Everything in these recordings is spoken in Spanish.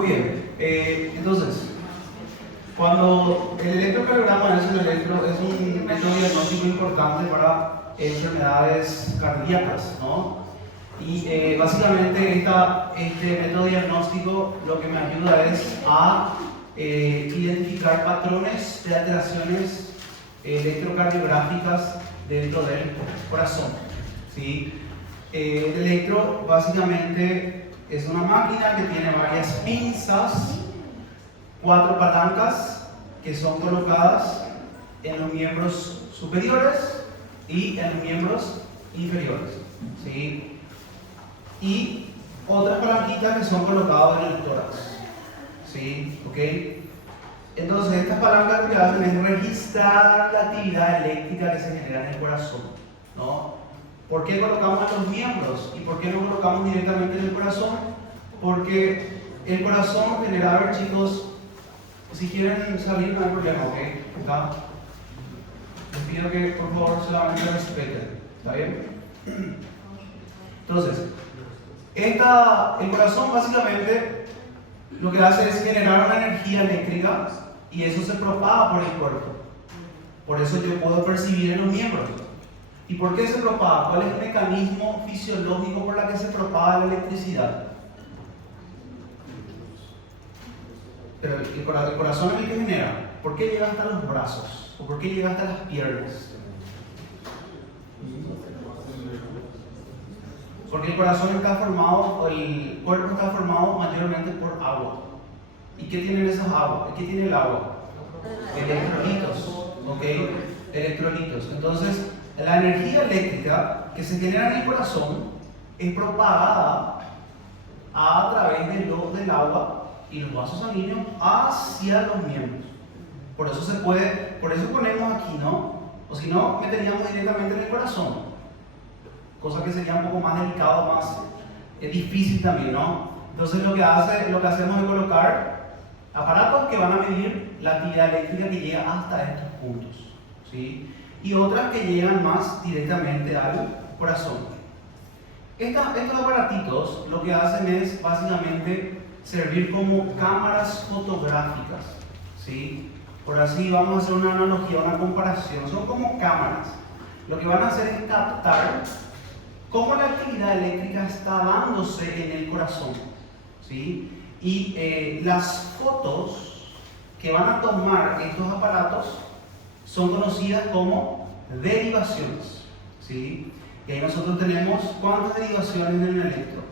Muy bien. Entonces, cuando el electrocardiograma es un método diagnóstico importante para enfermedades cardíacas, ¿no? Y básicamente este método diagnóstico lo que me ayuda es a identificar patrones de alteraciones electrocardiográficas dentro del corazón, ¿sí? El electro básicamente es una máquina que tiene varias pinzas, 4 palancas que son colocadas en los miembros superiores y en los miembros inferiores, ¿sí? Y otras palanquitas que son colocadas en el tórax, ¿sí? ¿Ok? Entonces estas palancas lo que hacen es registrar la actividad eléctrica que se genera en el corazón, ¿no? ¿Por qué colocamos en los miembros? ¿Y por qué no colocamos directamente en el corazón? Porque el corazón genera, a ver chicos, si quieren salir no hay problema, ¿ok? ¿Está? Les pido que por favor solamente respeten, ¿está bien? Entonces, el corazón básicamente lo que hace es generar una energía eléctrica y eso se propaga por el cuerpo. Por eso yo puedo percibir en los miembros. ¿Y por qué se propaga? ¿Cuál es el mecanismo fisiológico por el que se propaga la electricidad? Pero el corazón es el que genera. ¿Por qué llega hasta los brazos? ¿O por qué llega hasta las piernas? Porque el corazón está formado, o el cuerpo está formado mayormente por agua. ¿Y qué tienen esas aguas? ¿Qué tiene el agua? Electrolitos, ¿ok? Electrolitos. Entonces, la energía eléctrica que se genera en el corazón es propagada a través del agua y los vasos sanguíneos hacia los miembros. Por eso ponemos aquí, ¿no? O si no, meteríamos directamente en el corazón. Cosa que sería un poco más delicado, más difícil también, ¿no? Entonces lo que hacemos es colocar aparatos que van a medir la actividad eléctrica que llega hasta estos puntos, ¿sí? Y otras que llegan más directamente al corazón. Estos aparatitos lo que hacen es básicamente servir como cámaras fotográficas, ¿sí? Por así vamos a hacer una analogía, una comparación. Son como cámaras. Lo que van a hacer es captar cómo la actividad eléctrica está dándose en el corazón, ¿sí? Y las fotos que van a tomar estos aparatos son conocidas como derivaciones, ¿sí? Y ahí nosotros tenemos, ¿cuántas derivaciones en el electro?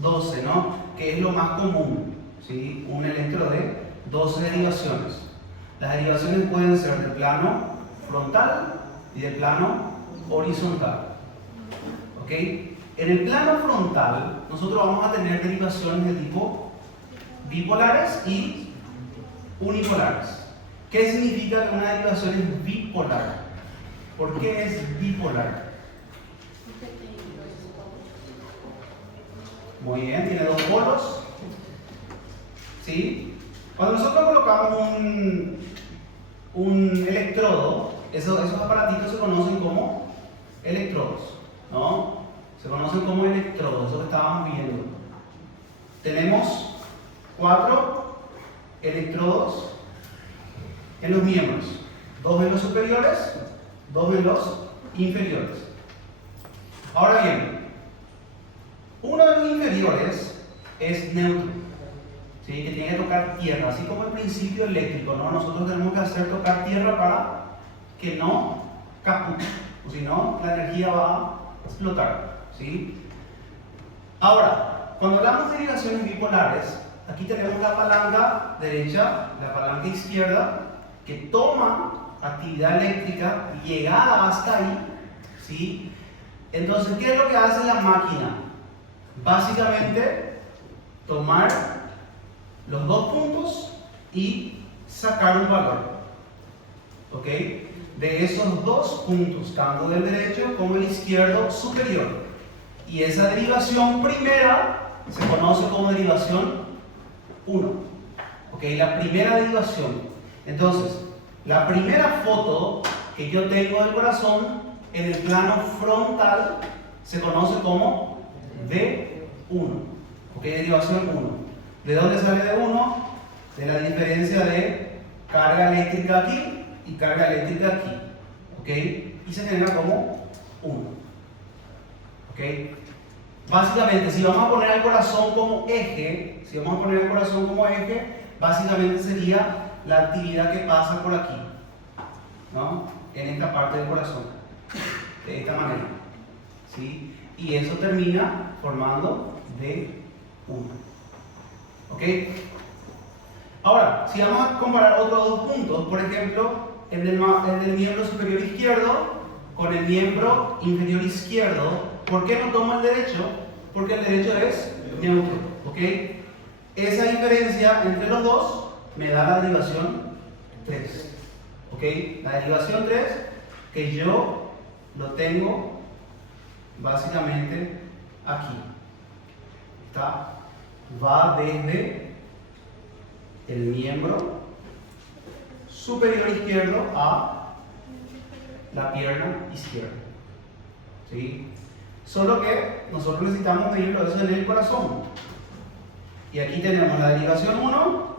12, ¿no? Que es lo más común, ¿sí? Un electro de 12 derivaciones. Las derivaciones pueden ser de plano frontal y de plano horizontal. ¿Ok? En el plano frontal, nosotros vamos a tener derivaciones de tipo bipolares y unipolares. ¿Qué significa que una derivación es bipolar? ¿Por qué es bipolar? Muy bien, tiene 2 polos. ¿Sí? Cuando nosotros colocamos un electrodo, esos aparatitos se conocen como electrodos, ¿no? Se conocen como electrodos, eso que estábamos viendo. Tenemos 4 electrodos en los miembros, 2 en los superiores, 2 en los inferiores. Ahora bien, uno de los inferiores es neutro, ¿sí? Que tiene que tocar tierra, así como el principio eléctrico, ¿no? Nosotros tenemos que hacer tocar tierra para que no capute, o si no, la energía va a explotar, ¿sí? Ahora, cuando hablamos de derivaciones bipolares, aquí tenemos la palanca derecha, la palanca izquierda, que toma actividad eléctrica llegada hasta ahí, ¿sí? Entonces, ¿qué es lo que hace la máquina? Básicamente, tomar los 2 puntos y sacar un valor, ¿ok? De esos 2 puntos, tanto del derecho como el izquierdo superior. Y esa derivación primera se conoce como derivación 1, ¿ok? La primera derivación. Entonces, la primera foto que yo tengo del corazón en el plano frontal se conoce como D1, ¿ok? Derivación 1. ¿De dónde sale de 1? De la diferencia de carga eléctrica aquí y carga eléctrica aquí. ¿Ok? Y se genera como 1. ¿Ok? Básicamente, si vamos a poner el corazón como eje, básicamente sería la actividad que pasa por aquí, ¿no? En esta parte del corazón, de esta manera, ¿sí? Y eso termina formando D1. ¿Ok? Ahora, si vamos a comparar otros dos puntos, por ejemplo, el del miembro superior izquierdo con el miembro inferior izquierdo, ¿por qué no tomo el derecho? Porque el derecho es neutro. ¿Ok? Esa diferencia entre los dos me da la derivación 3. ¿Ok? La derivación 3 que yo lo tengo básicamente aquí. ¿Está? Va desde el miembro superior izquierdo a la pierna izquierda. ¿Sí? Solo que nosotros necesitamos medirlo eso en el corazón. Y aquí tenemos la derivación 1,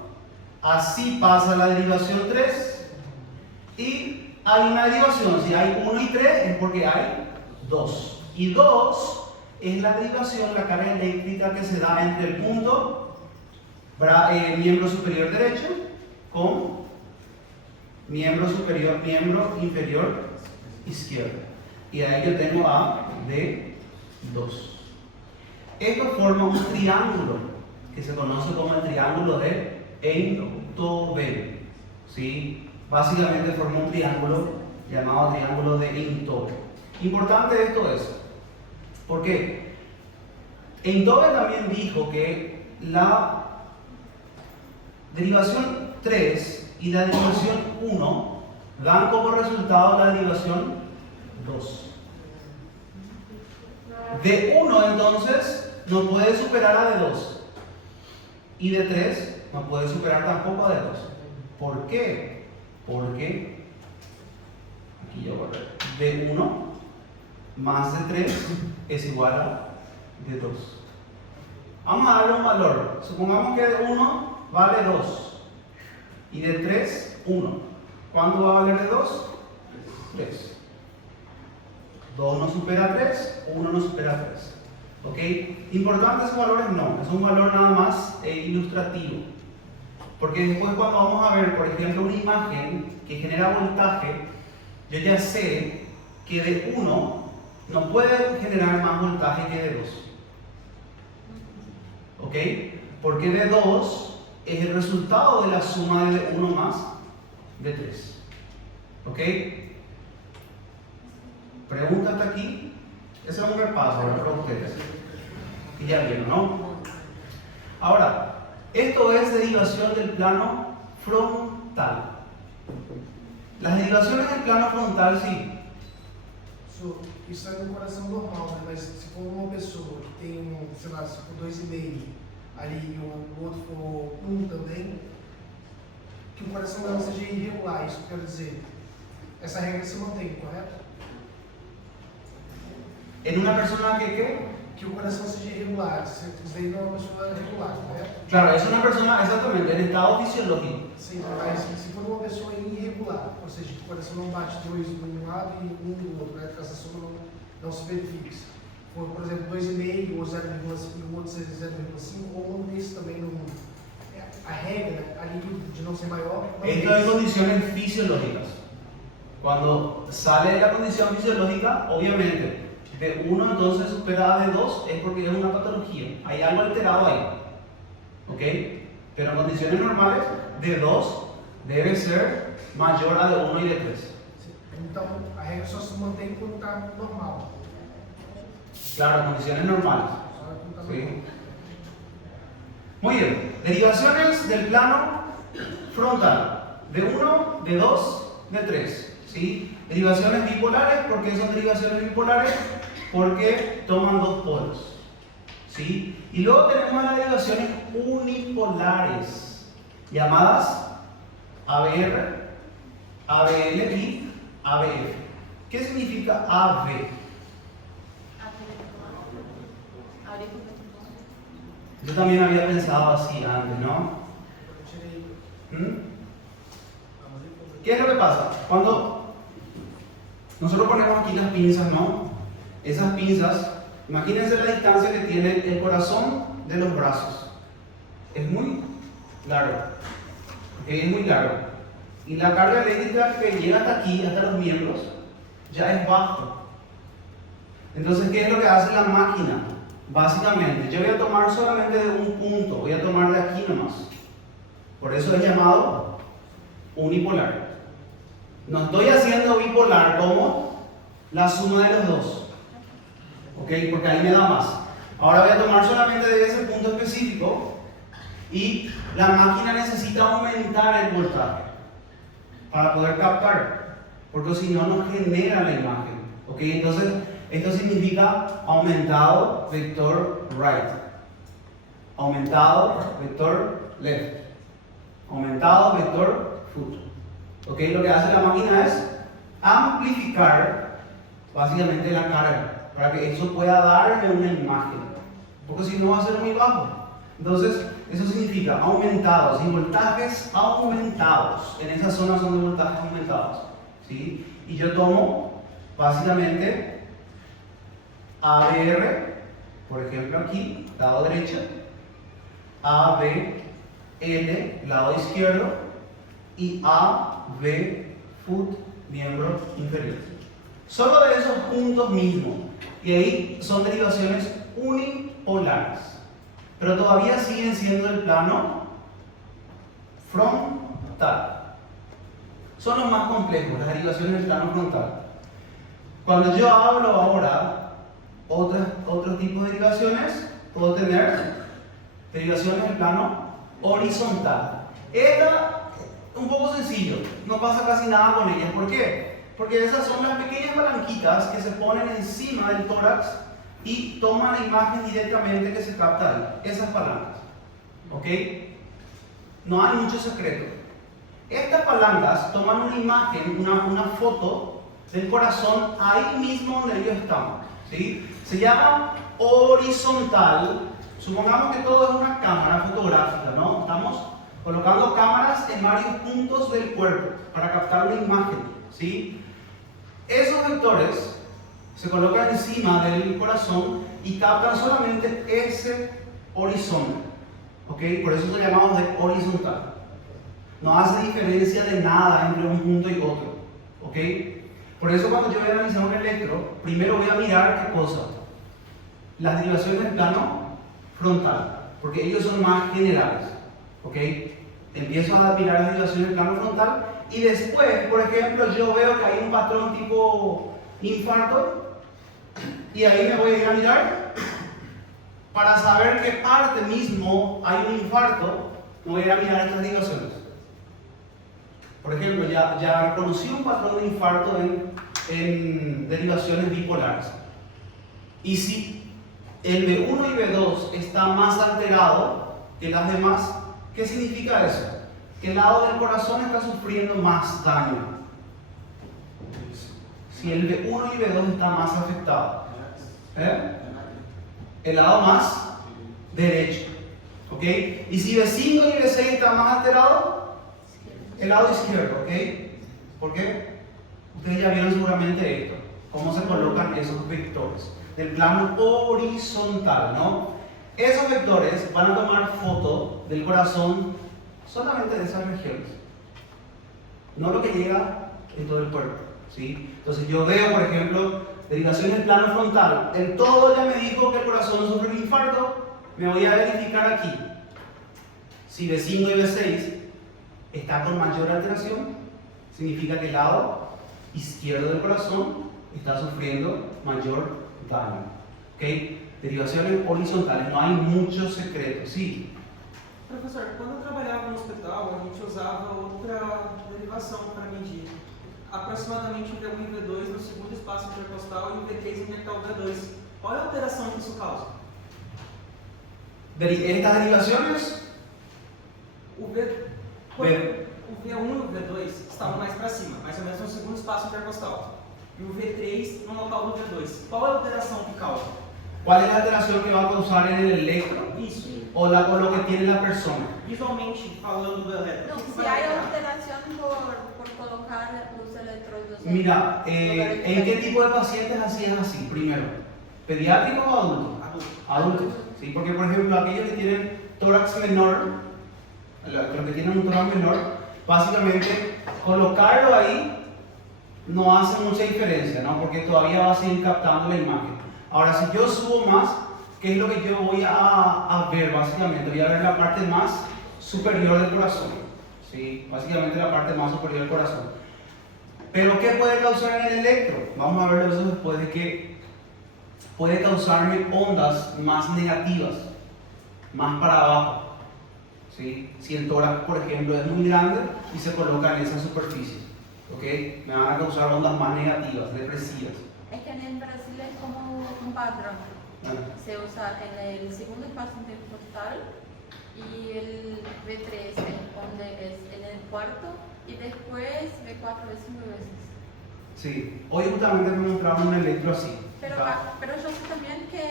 así pasa la derivación 3, y hay una derivación. Si hay 1 y 3 es porque hay 2. Y 2 es la derivación, la carga eléctrica que se da entre el punto miembro superior derecho con miembro inferior izquierdo. Y ahí yo tengo A de 2. Esto forma un triángulo que se conoce como el triángulo de Einthoven. ¿Sí? Básicamente forma un triángulo llamado triángulo de Einthoven. Importante esto es, ¿por qué? Einthoven también dijo que la derivación 3 y la derivación 1 dan como resultado la derivación 2. De 1 entonces no puede superar a de 2. Y de 3 no puede superar tampoco a de 2. ¿Por qué? Porque aquí yo voy a ver, de 1 más de 3 es igual a de 2. Vamos a darle un valor. Supongamos que de 1 vale 2 y de 3, 1. ¿Cuánto va a valer de 2? 3. 2 no supera a 3, 1 no supera a 3. ¿Ok? Importante esos valores no, es un valor nada más ilustrativo. Porque después cuando vamos a ver, por ejemplo, una imagen que genera voltaje, yo ya sé que de 1 no puede generar más voltaje que de 2. ¿Ok? Porque de 2 es el resultado de la suma de 1 más de 3. ¿Ok? Pregunta hasta aquí. Ese es un repaso para ustedes. Y ya vieron, ¿no? Ahora, esto es derivación del plano frontal. Las derivaciones del plano frontal, sí. Isso é no coração normal, né? Mas se for uma pessoa que tem, sei lá, se for 2,5 ali e o outro for 1 também, que o coração dela seja irregular, isso que eu quero dizer. Essa regra se mantém, correto? En una persona que Que o coração seja irregular, isso daí não é uma pessoa regular, correto? claro, es una persona exactamente en estado fisiológico. Sim, mas se for uma pessoa irregular, ou seja, que o coração não bate 2 de um lado e 1 do outro, né? Que essa soma não se verifique. Por exemplo, 2,5 ou 0,5 e o outro 0,5, ou um desses também não. A regra ali de não ser maior. Esto en condiciones fisiológicas. Cuando sale de la condición fisiológica, obviamente, de 1 entonces superada de 2 es porque es una patología. Hay algo alterado ahí. ¿Ok? Pero en condiciones normales, de 2 debe ser mayor a de 1 y de 3. Então, a regra só se mantém quando está normal. Claro, en condiciones normales. ¿Sí? Muy bien. Derivaciones del plano frontal. De 1, de 2, de 3. ¿Sí? Derivaciones bipolares. ¿Por qué son derivaciones bipolares? Porque toman dos polos. ¿Sí? Y luego tenemos las derivaciones unipolares, llamadas ABR, ABL y ABF. ¿Qué significa AB? Yo también había pensado así antes, ¿no? ¿Qué es lo que pasa? Cuando nosotros ponemos aquí las pinzas, ¿no? Esas pinzas, imagínense la distancia que tiene el corazón de los brazos. Es muy largo. Es muy largo. Y la carga eléctrica que llega hasta aquí, hasta los miembros, ya es bajo. Entonces, ¿qué es lo que hace la máquina? Básicamente, yo voy a tomar solamente de un punto, voy a tomar de aquí nomás. Por eso es llamado unipolar. No estoy haciendo bipolar como la suma de los dos. ¿Ok? Porque ahí me da más. Ahora voy a tomar solamente de ese punto específico y la máquina necesita aumentar el voltaje para poder captar, porque si no, no genera la imagen. ¿Ok? Entonces, esto significa aumentado vector right, aumentado vector left, aumentado vector foot. ¿Ok? Lo que hace la máquina es amplificar básicamente la carga para que eso pueda darme una imagen, porque si no va a ser muy bajo. Entonces, eso significa aumentados y voltajes aumentados. En esa zona son de voltajes aumentados, ¿sí? Y yo tomo básicamente ABR, por ejemplo aquí, lado derecho, ABL, lado izquierdo, y AB, foot, miembro inferior. Solo de esos puntos mismos. Y ahí son derivaciones unipolares. Pero todavía siguen siendo el plano frontal. Son los más complejos, las derivaciones del plano frontal. Cuando yo hablo ahora otros tipos de derivaciones, puedo tener derivaciones del plano horizontal. Esta un poco sencillo, no pasa casi nada con ellas. ¿Por qué? Porque esas son las pequeñas palanquitas que se ponen encima del tórax y toman la imagen directamente que se capta ahí, esas palancas. ¿Ok? No hay mucho secreto. Estas palancas toman una imagen, una foto del corazón ahí mismo donde ellos están. ¿Sí? Se llama horizontal. Supongamos que todo es una cámara fotográfica, ¿no? Estamos colocando cámaras en varios puntos del cuerpo para captar una imagen, ¿sí? Esos vectores se colocan encima del corazón y captan solamente ese horizonte, ¿ok? Por eso se llamamos de horizontal. No hace diferencia de nada entre un punto y otro, ¿ok? Por eso cuando yo voy a analizar un electro, primero voy a mirar qué cosa. Las derivaciones del plano frontal, porque ellos son más generales, ¿ok? Empiezo a mirar las derivaciones del plano frontal y después, por ejemplo, yo veo que hay un patrón tipo infarto y ahí me voy a ir a mirar para saber qué parte mismo hay un infarto. Me voy a ir a mirar estas derivaciones. Por ejemplo, ya reconocí un patrón de infarto en derivaciones bipolares. Y si el B1 y B2 está más alterado que las demás, ¿qué significa eso? Que el lado del corazón está sufriendo más daño. Si el B1 y B2 está más afectado, el lado más derecho, ¿ok? Y si B5 y B6 están más alterados, el lado izquierdo, ¿ok? ¿Por qué? Ustedes ya vieron seguramente esto, cómo se colocan esos vectores del plano horizontal, ¿no? Esos vectores van a tomar foto del corazón solamente de esas regiones, no lo que llega en todo el cuerpo, ¿sí? Entonces yo veo, por ejemplo, derivación del plano frontal. El todo ya me dijo que el corazón sufre un infarto. Me voy a verificar aquí. Si B5 y B6 está con mayor alteración, significa que el lado izquierdo del corazón está sufriendo mayor daño. ¿Ok? Derivaciones horizontales, no hay mucho secreto, ¿sí? Professor, quando eu trabalhava no hospital, a gente usava outra derivação para medir. Aproximadamente o V1 e o V2 no segundo espaço intercostal e o V3 intercal V2. Qual é a alteração que isso causa? Estas derivaciones, O V1 e o V2 estavam mais para cima, mais ou menos no segundo espaço intercostal. E o V3 no local do V2. Qual é a alteração que causa? ¿Cuál es la alteración que va a causar en el electro Isso. o lo que tiene la persona? Visualmente falando do elétron. No, o que si vai hay alterar? alteración por colocar los electrodos Mira, en lugares ¿en qué diferentes. tipo de pacientes así es así? Primero, ¿pediátrico o adulto? Adulto. Adultos, ¿sí? Porque por ejemplo aquellos que tienen tórax menor, los que tienen un tórax menor, básicamente colocarlo ahí no hace mucha diferencia, ¿no? Porque todavía va a seguir captando la imagen. Ahora, si yo subo más, ¿qué es lo que yo voy a ver básicamente? Voy a ver la parte más superior del corazón, ¿sí? Básicamente la parte más superior del corazón. Pero ¿qué puede causar en el electro? Vamos a ver eso después de que puede causarme ondas más negativas, más para abajo, ¿sí? Si el tórax, por ejemplo, es muy grande y se coloca en esa superficie, ¿ok? Me van a causar ondas más negativas, depresivas. Es que en el Brasil es como un patrón. ¿Vale? Se usa en el segundo espacio intercostal y el V3 donde es en el cuarto y después V4 es 5 veces. Sí, hoy justamente me mostraron un electro así. Pero, ¿va? pero yo sé también que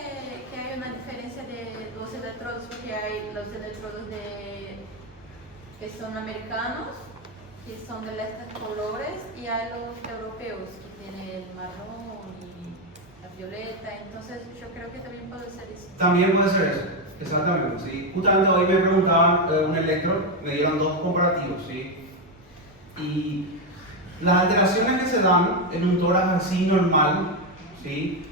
hay una diferencia de los electrodos, porque hay los electrodos que son americanos, que son de estos colores, y hay los europeos, que tienen el marrón y la violeta. Entonces yo creo que también puede ser eso. También puede ser eso, exactamente, ¿sí? Justamente hoy me preguntaban un electro, me dieron dos comparativos, ¿sí? Y las alteraciones que se dan en un tórax así normal, ¿sí?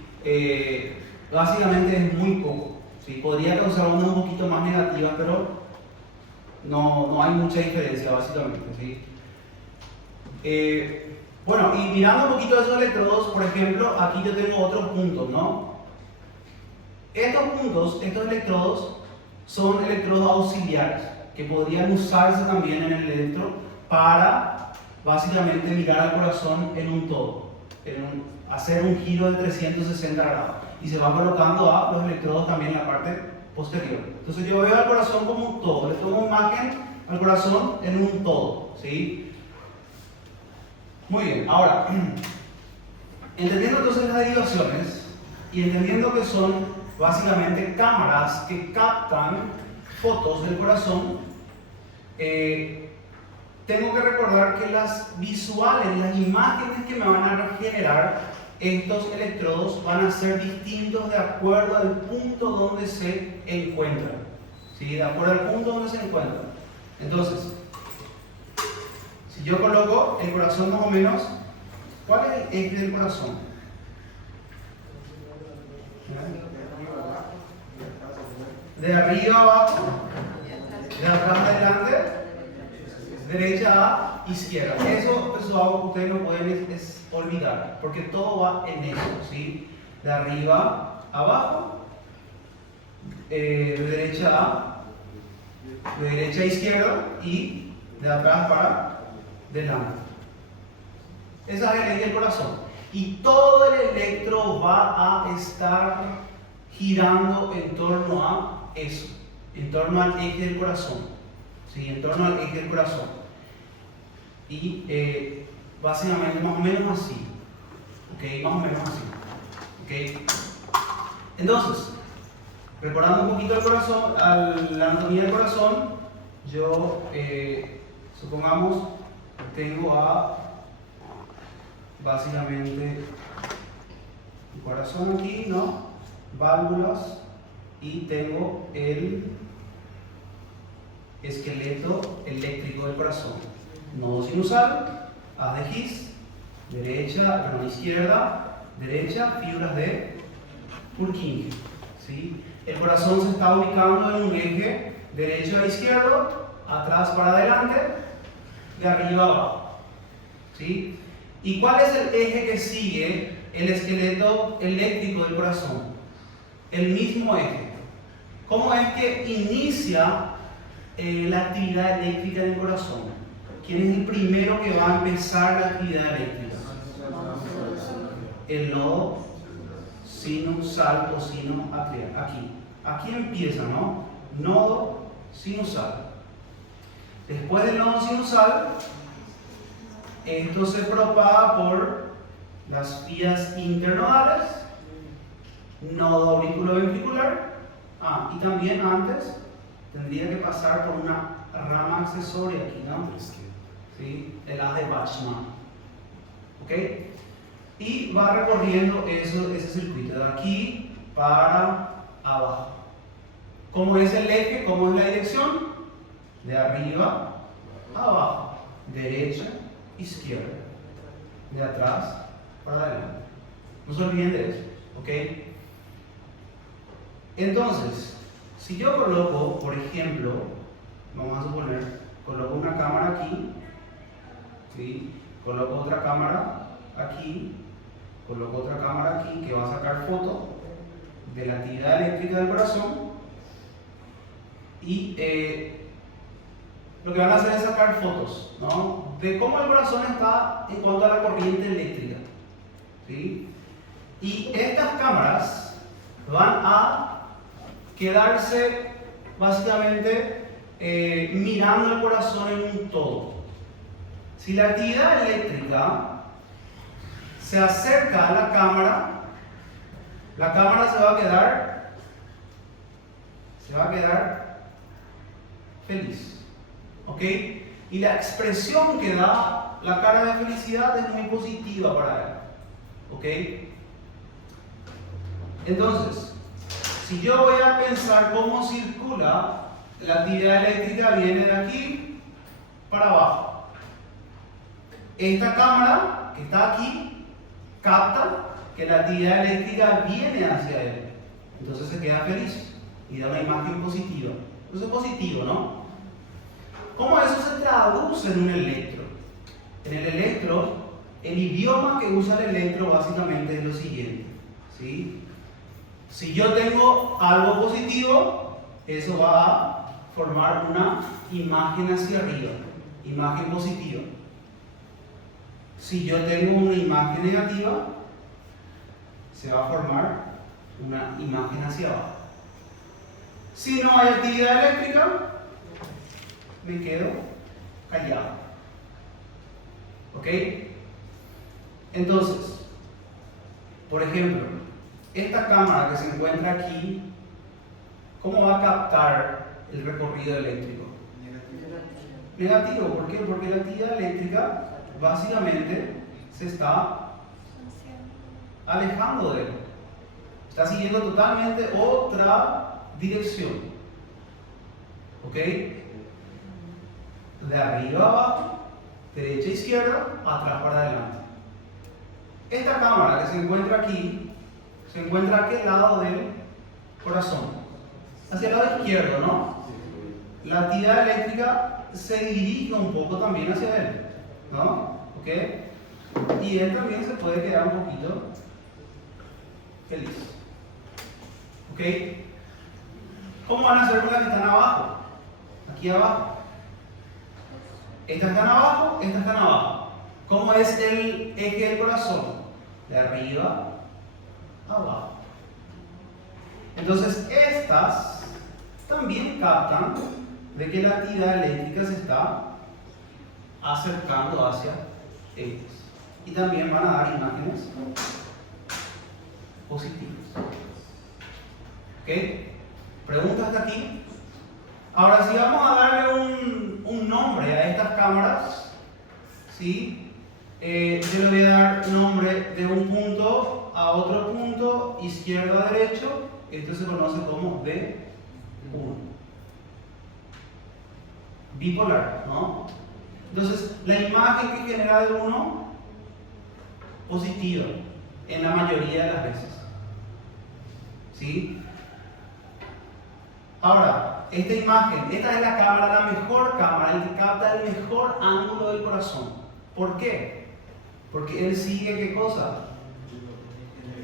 Básicamente es muy poco, ¿sí? Podría causar ondas un poquito más negativas, pero no hay mucha diferencia básicamente, ¿sí? Bueno, y mirando un poquito esos electrodos, por ejemplo, aquí yo tengo otros puntos, ¿no? Estos puntos, estos electrodos, son electrodos auxiliares que podrían usarse también en el electro para básicamente mirar al corazón en un todo, hacer un giro de 360 grados, y se va colocando a los electrodos también en la parte posterior. Entonces yo veo al corazón como un todo, le tomo imagen al corazón en un todo, ¿sí? Muy bien, ahora, entendiendo entonces las derivaciones y entendiendo que son básicamente cámaras que captan fotos del corazón, tengo que recordar que las visuales, las imágenes que me van a generar estos electrodos van a ser distintos de acuerdo al punto donde se encuentran, ¿sí? De acuerdo al punto donde se encuentran. Entonces, si yo coloco el corazón más o menos, ¿cuál es el eje del corazón? De arriba a abajo, de atrás a adelante, derecha a izquierda. Eso es algo que ustedes no pueden olvidar, porque todo va en eso, ¿sí? De arriba a abajo, de derecha a izquierda y de atrás para delante. Esa es el eje del corazón. Y todo el electro va a estar girando en torno a eso, en torno al eje del corazón, ¿sí? En torno al eje del corazón. Y básicamente más o menos así, ¿ok? Más o menos así, ¿ok? Entonces, recordando un poquito el corazón, la anatomía del corazón, yo, supongamos, tengo básicamente el corazón aquí, ¿no? Válvulas, y tengo el esqueleto eléctrico del corazón. Nodo sinusal, haz de His, derecha, izquierda, derecha, fibras de Purkinje, ¿sí? El corazón se está ubicando en un eje derecho a izquierdo, atrás para adelante, de arriba a abajo, ¿sí? ¿Y cuál es el eje que sigue el esqueleto eléctrico del corazón? El mismo eje. ¿Cómo es que inicia la actividad eléctrica del corazón? ¿Quién es el primero que va a empezar la actividad eléctrica? El nodo sinusal o sino atrial. Aquí empieza, ¿no? Nodo sinusal. Después del nodo sinusal, esto se propaga por las vías internodales nodo auriculoventricular. Y también antes tendría que pasar por una rama accesoria aquí, ¿no? ¿Sí? El A de Bachmann. ¿Ok? Y va recorriendo ese circuito de aquí para abajo. ¿Cómo es el eje? ¿Cómo es la dirección? De arriba a abajo, derecha, izquierda, de atrás para adelante. No se olviden de eso, ¿ok? Entonces, si yo coloco, por ejemplo, vamos a suponer, coloco una cámara aquí, ¿sí? Coloco otra cámara aquí, coloco otra cámara aquí que va a sacar foto de la actividad eléctrica del corazón y lo que van a hacer es sacar fotos, ¿no? De cómo el corazón está en cuanto a la corriente eléctrica, ¿sí? Y estas cámaras van a quedarse básicamente mirando el corazón en un todo. Si la actividad eléctrica se acerca a la cámara se va a quedar feliz, ¿ok? Y la expresión que da la cara de felicidad es muy positiva para él, ¿ok? Entonces, si yo voy a pensar cómo circula, la actividad eléctrica viene de aquí para abajo. Esta cámara que está aquí capta que la actividad eléctrica viene hacia él. Entonces se queda feliz y da una imagen positiva. Eso es positivo, ¿no? ¿Cómo eso se traduce en un electro? En el electro, el idioma que usa el electro básicamente es lo siguiente, ¿sí? Si yo tengo algo positivo, eso va a formar una imagen hacia arriba, imagen positiva. Si yo tengo una imagen negativa, se va a formar una imagen hacia abajo. Si no hay actividad eléctrica, me quedo callado. ¿Ok? Entonces, por ejemplo, esta cámara que se encuentra aquí, ¿cómo va a captar el recorrido eléctrico? Negativo. ¿Por qué? Porque la actividad eléctrica básicamente se está alejando de él. Está siguiendo totalmente otra dirección. ¿Ok? De arriba a abajo, derecha a izquierda, atrás para adelante. Esta cámara que se encuentra aquí, se encuentra a aquel lado del corazón. Hacia el lado izquierdo, ¿no? La actividad eléctrica se dirige un poco también hacia él, ¿no? ¿Ok? Y él también se puede quedar un poquito feliz. ¿Ok? ¿Cómo van a hacer con las que están abajo? Aquí abajo. Estas están abajo, estas están abajo. ¿Cómo es el eje del corazón? De arriba a abajo. Entonces, estas también captan de que la actividad eléctrica se está acercando hacia ellas. Y también van a dar imágenes positivas. ¿Ok? ¿Preguntas hasta aquí? Ahora, si vamos a darle un nombre a estas cámaras, ¿sí? Yo le voy a dar nombre de un punto a otro punto, izquierdo a derecho. Esto se conoce como B1. Bipolar, ¿no? Entonces, la imagen que genera el 1, positiva, en la mayoría de las veces. ¿Sí? Ahora, esta imagen, esta es la cámara, la mejor cámara, el que capta el mejor ángulo del corazón. ¿Por qué? Porque él sigue, ¿qué cosa?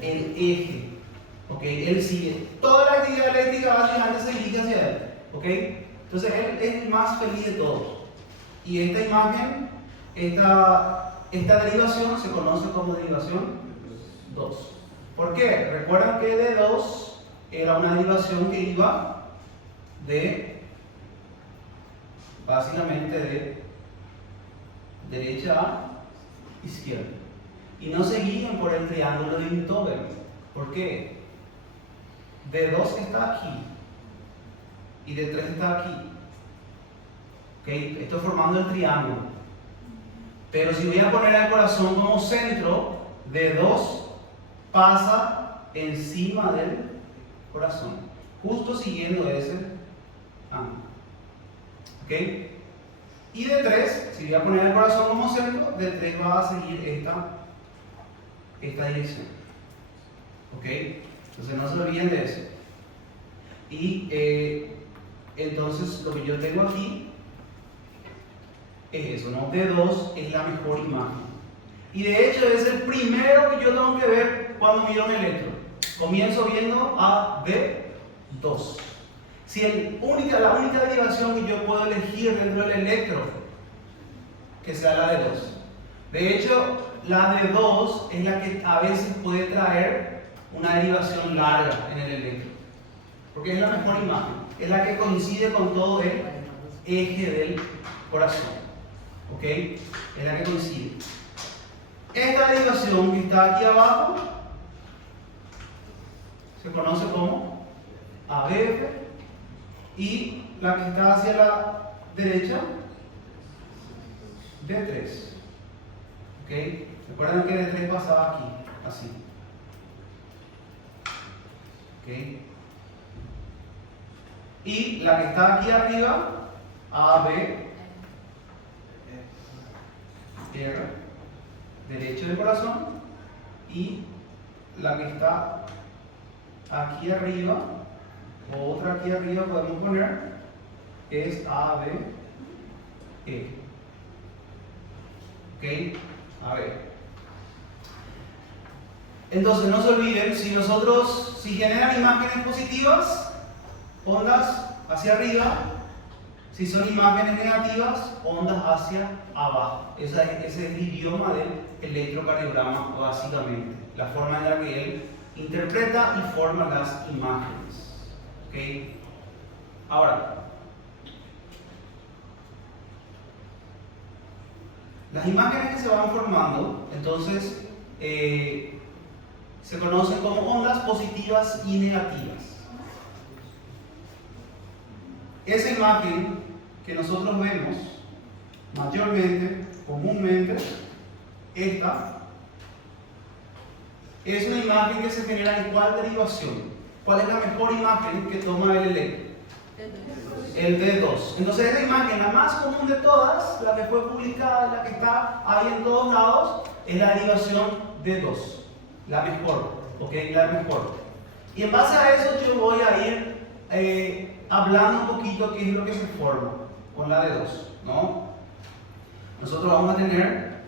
El eje. ¿Ok? Él sigue. Toda la actividad eléctrica básicamente se dirige hacia él. ¿Ok? Entonces él es el más feliz de todos. Y esta imagen, esta derivación se conoce como derivación 2. ¿Por qué? Recuerdan que de 2 era una derivación que iba de, básicamente de derecha a izquierda. Y no se guían por el triángulo de Newton. ¿Por qué? D2 está aquí y D3 está aquí. ¿Okay? Estoy formando el triángulo. Pero si voy a poner el corazón como centro, D2 pasa encima del corazón, justo siguiendo ese ángulo. ¿Ok? Y D3, si voy a poner el corazón como centro, D3 va a seguir esta dirección. ¿Ok? Entonces no se olviden de eso. Y entonces lo que yo tengo aquí es eso, ¿no? D2 es la mejor imagen. Y de hecho es el primero que yo tengo que ver cuando miro un electro. Comienzo viendo a D2. Si la única derivación que yo puedo elegir dentro del electro, que sea la D2. De hecho, la D2 es la que a veces puede traer una derivación larga en el electro. Porque es la mejor imagen. Es la que coincide con todo el eje del corazón. ¿Ok? Es la que coincide. Esta derivación que está aquí abajo se conoce como ABF, y la que está hacia la derecha, D3. ¿Ok? Recuerden que D3 pasaba aquí, así. ¿Ok? Y la que está aquí arriba, AB, R, derecho del corazón, y la que está aquí arriba, otra aquí arriba podemos poner, es AB, E. ¿Ok? A ver. Entonces no se olviden, si generan imágenes positivas, ondas hacia arriba; si son imágenes negativas, ondas hacia abajo. Ese es el idioma del electrocardiograma, básicamente. La forma en la que él interpreta y forma las imágenes. ¿Ok? Ahora, las imágenes que se van formando, entonces, se conocen como ondas positivas y negativas. Esa imagen que nosotros vemos mayormente, comúnmente, esta es una imagen que se genera en ¿cuál derivación? ¿Cuál es la mejor imagen que toma el electro? El D2. Entonces esa imagen, la más común de todas, la que fue publicada, la que está ahí en todos lados, es la derivación D2. La mejor, ¿ok? La mejor. Y en base a eso yo voy a ir hablando un poquito qué es lo que se forma con la D2, ¿no? Nosotros vamos a tener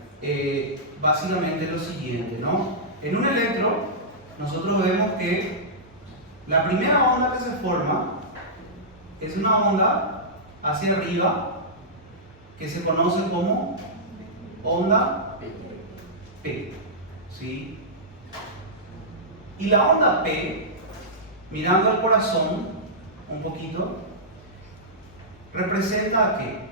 básicamente lo siguiente, ¿no? En un electro, nosotros vemos que la primera onda que se forma es una onda hacia arriba que se conoce como onda P, ¿sí? Y la onda P, mirando al corazón un poquito, representa ¿a qué?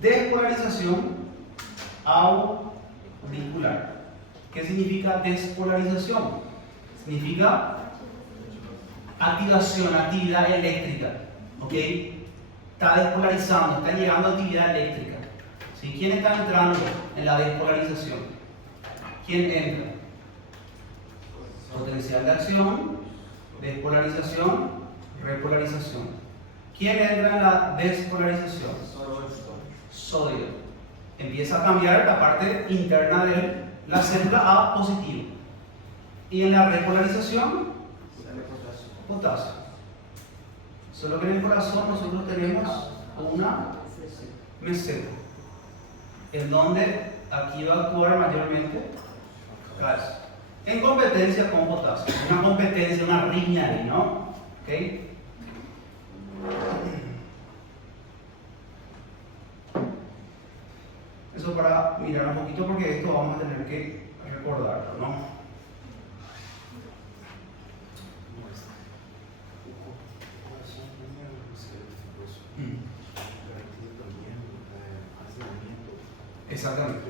Despolarización auricular. ¿Qué significa despolarización? Significa actividad eléctrica. ¿Ok? Está despolarizando, está llegando a actividad eléctrica. ¿Sí? ¿Quién está entrando en la despolarización? ¿Quién entra? Potencial de acción, despolarización, repolarización. ¿Quién entra en la despolarización? Sodio. Empieza a cambiar la parte interna de la célula a positivo. Y en la repolarización, potasio. Solo que en el corazón nosotros tenemos una meseta, en donde aquí va a actuar mayormente calcio, en competencia con potasio. Una competencia, una riña ahí, ¿no? ¿Ok? Eso para mirar un poquito, porque esto vamos a tener que recordarlo, ¿no? Exactamente.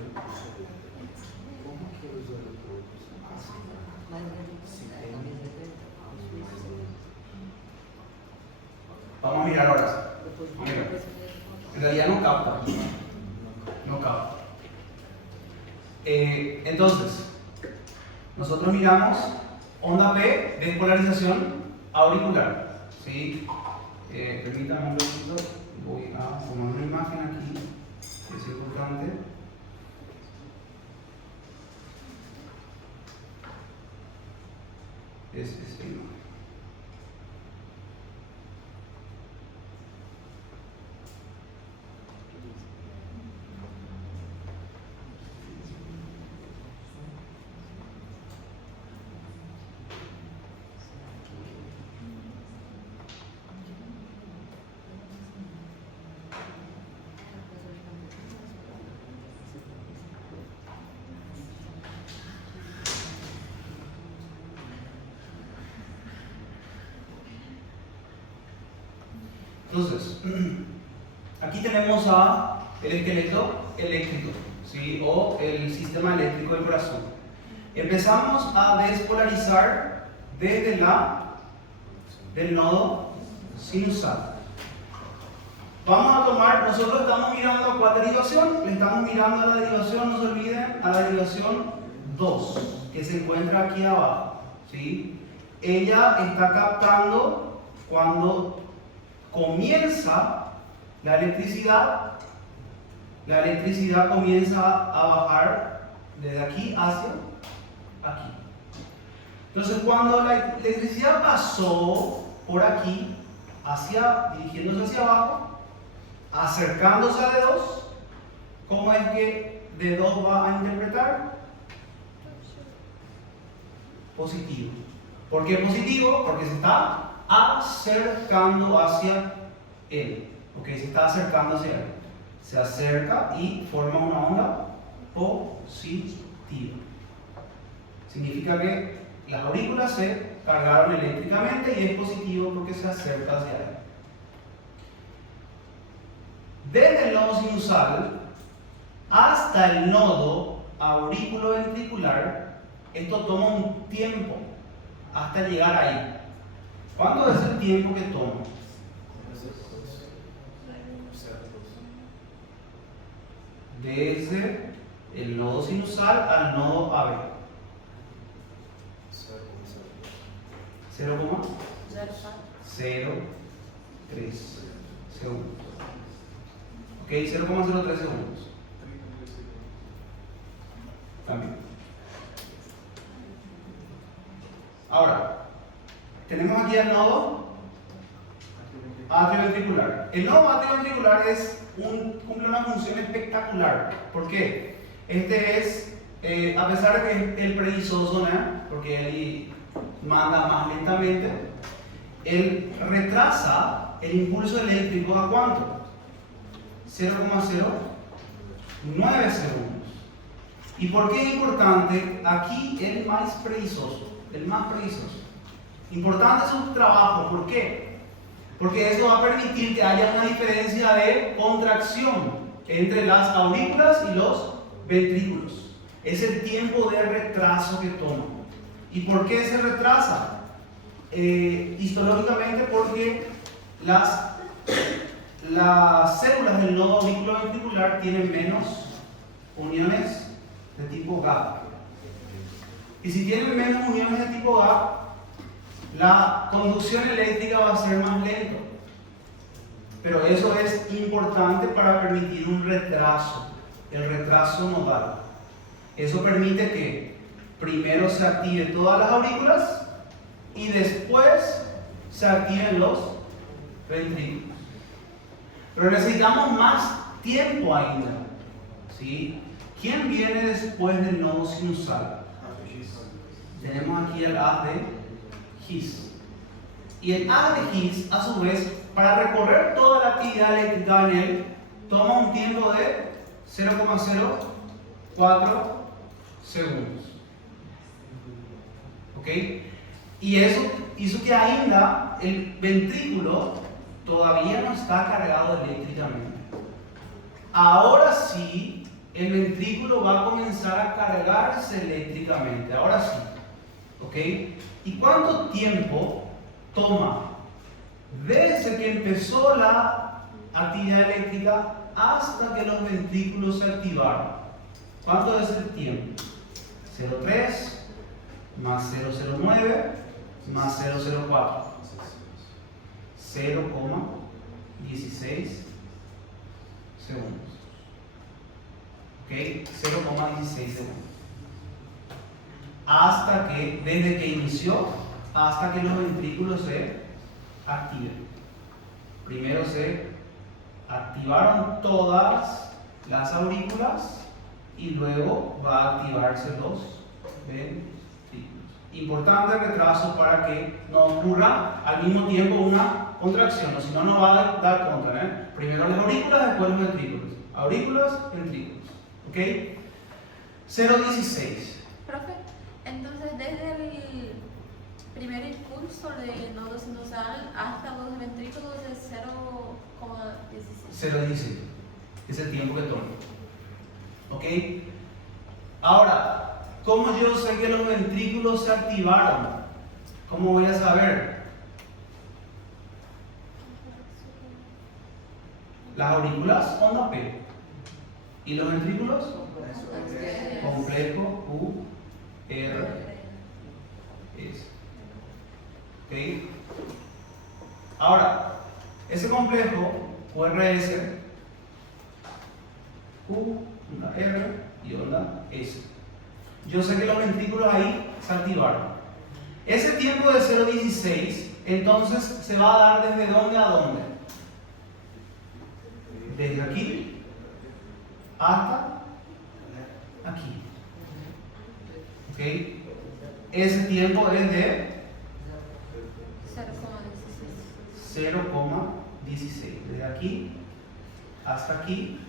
Vamos a mirar ahora. Mira, en realidad no capta. No capta. Entonces, nosotros miramos onda P, despolarización auricular. ¿Sí? Permítanme un poquito. Voy a tomar una imagen aquí. Es importante. Es esta imagen. Entonces, aquí tenemos el esqueleto eléctrico, ¿sí? O el sistema eléctrico del corazón. Empezamos a despolarizar desde del nodo sinusal. Vamos a tomar, nosotros estamos mirando a cuál derivación, le estamos mirando a la derivación, no se olviden, a la derivación 2, que se encuentra aquí abajo, ¿sí? Ella está captando cuando comienza la electricidad comienza a bajar desde aquí hacia aquí. Entonces, cuando la electricidad pasó por aquí, dirigiéndose hacia abajo, acercándose a D2, ¿cómo es que D2 va a interpretar? Positivo. ¿Por qué positivo? Porque se está acercando hacia él. Ok, se está acercando hacia él. Se acerca y forma una onda positiva. Significa que las aurículas se cargaron eléctricamente y es positivo porque se acerca hacia él. Desde el nodo sinusal hasta el nodo auriculoventricular, esto toma un tiempo hasta llegar ahí. ¿Cuánto es el tiempo que toma? Desde el nodo sinusal al nodo AB. 0,03 segundos. Ok, 0,03 segundos. También. Ahora, tenemos aquí el nodo atrioventricular. El nodo atrioventricular cumple una función espectacular. ¿Por qué? Este es, a pesar de que el previsoso, porque él manda más lentamente, él retrasa el impulso eléctrico ¿a cuánto? 0,09 segundos. ¿Y por qué es importante? Aquí el más previsoso. Importante su trabajo. ¿Por qué? Porque eso va a permitir que haya una diferencia de contracción entre las aurículas y los ventrículos. Es el tiempo de retraso que toma. ¿Y por qué se retrasa? Histológicamente porque las células del nodo auriculoventricular tienen menos uniones de tipo GAP. Y si tienen menos uniones de tipo GAP, la conducción eléctrica va a ser más lenta. Pero eso es importante para permitir un retraso, el retraso nodal. Eso permite que primero se activen todas las aurículas y después se activen los ventrículos. Pero necesitamos más tiempo ainda, ¿sí? ¿Quién viene después del nodo sinusal? Tenemos aquí el haz de His. Y el haz de His, a su vez, para recorrer toda la actividad eléctrica en él, toma un tiempo de 0,04 segundos. ¿Ok? Y eso hizo que ainda el ventrículo todavía no está cargado eléctricamente. Ahora sí, el ventrículo va a comenzar a cargarse eléctricamente. Ahora sí. ¿Ok? ¿Y cuánto tiempo toma desde que empezó la actividad eléctrica hasta que los ventrículos se activaron? ¿Cuánto es el tiempo? 0,3 más 0,09 más 0,04. 0,16 segundos. ¿Ok? 0,16 segundos. Hasta que, desde que inició, hasta que los ventrículos se activen. Primero se activaron todas las aurículas y luego va a activarse los ventrículos. Importante retraso para que no ocurra al mismo tiempo una contracción, o si no, no va a dar contra. Primero las aurículas, después los ventrículos. Aurículas, ventrículos. ¿Ok? 0,16. Profe, entonces desde el primer impulso de nodo sinusal hasta los ventrículos es 0,16. 0,16 es el tiempo que toma. ¿Ok? Ahora, ¿cómo yo sé que los ventrículos se activaron? ¿Cómo voy a saber? Las aurículas, onda P. ¿Y los ventrículos? Complejo Q, R, S. ¿Ok? Ahora, ese complejo QRS, Q, onda R y onda S. Yo sé que los ventrículos ahí se activaron. Ese tiempo de 0,16, entonces se va a dar desde dónde a dónde. Desde aquí hasta aquí. ¿Ok? Ese tiempo es de 0,16. Desde aquí hasta aquí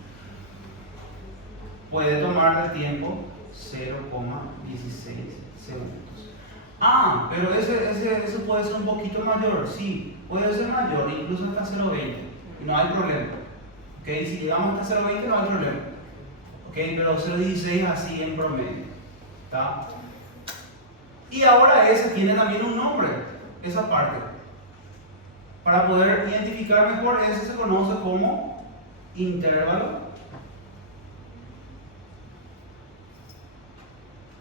puede tomar el tiempo 0,16 segundos. Ah, pero ese puede ser un poquito mayor, sí, puede ser mayor, incluso hasta 0,20, y no hay problema. ¿Ok? Si llegamos hasta 0,20 no hay problema. ¿Ok? Pero 0,16 así en promedio. ¿Está? Y ahora ese tiene también un nombre, esa parte. Para poder identificar mejor, ese se conoce como intervalo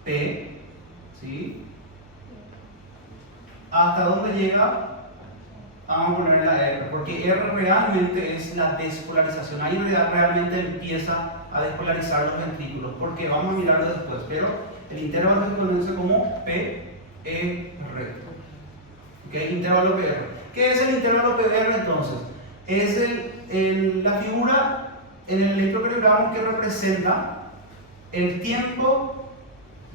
P, ¿sí? ¿Hasta dónde llega? Vamos a poner la R, porque R realmente es la despolarización. Ahí realmente empieza a despolarizar los ventrículos, porque vamos a mirarlo después, pero el intervalo se conoce como PR. ¿Ok? Intervalo PR. ¿Qué es el intervalo PR entonces? Es la figura en el electrocardiograma que representa el tiempo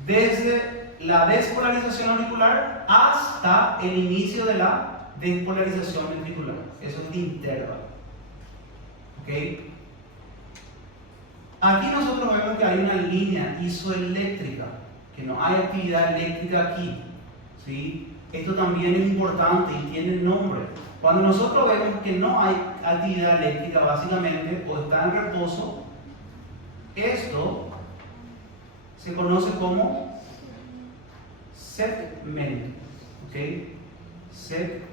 desde la despolarización auricular hasta el inicio de la despolarización ventricular. Eso es el intervalo. ¿Ok? Aquí nosotros vemos que hay una línea isoeléctrica, que no hay actividad eléctrica aquí. ¿Sí? Esto también es importante y tiene nombre. Cuando nosotros vemos que no hay actividad eléctrica, básicamente, o está en reposo, esto se conoce como segmento. ¿Ok? Segmento.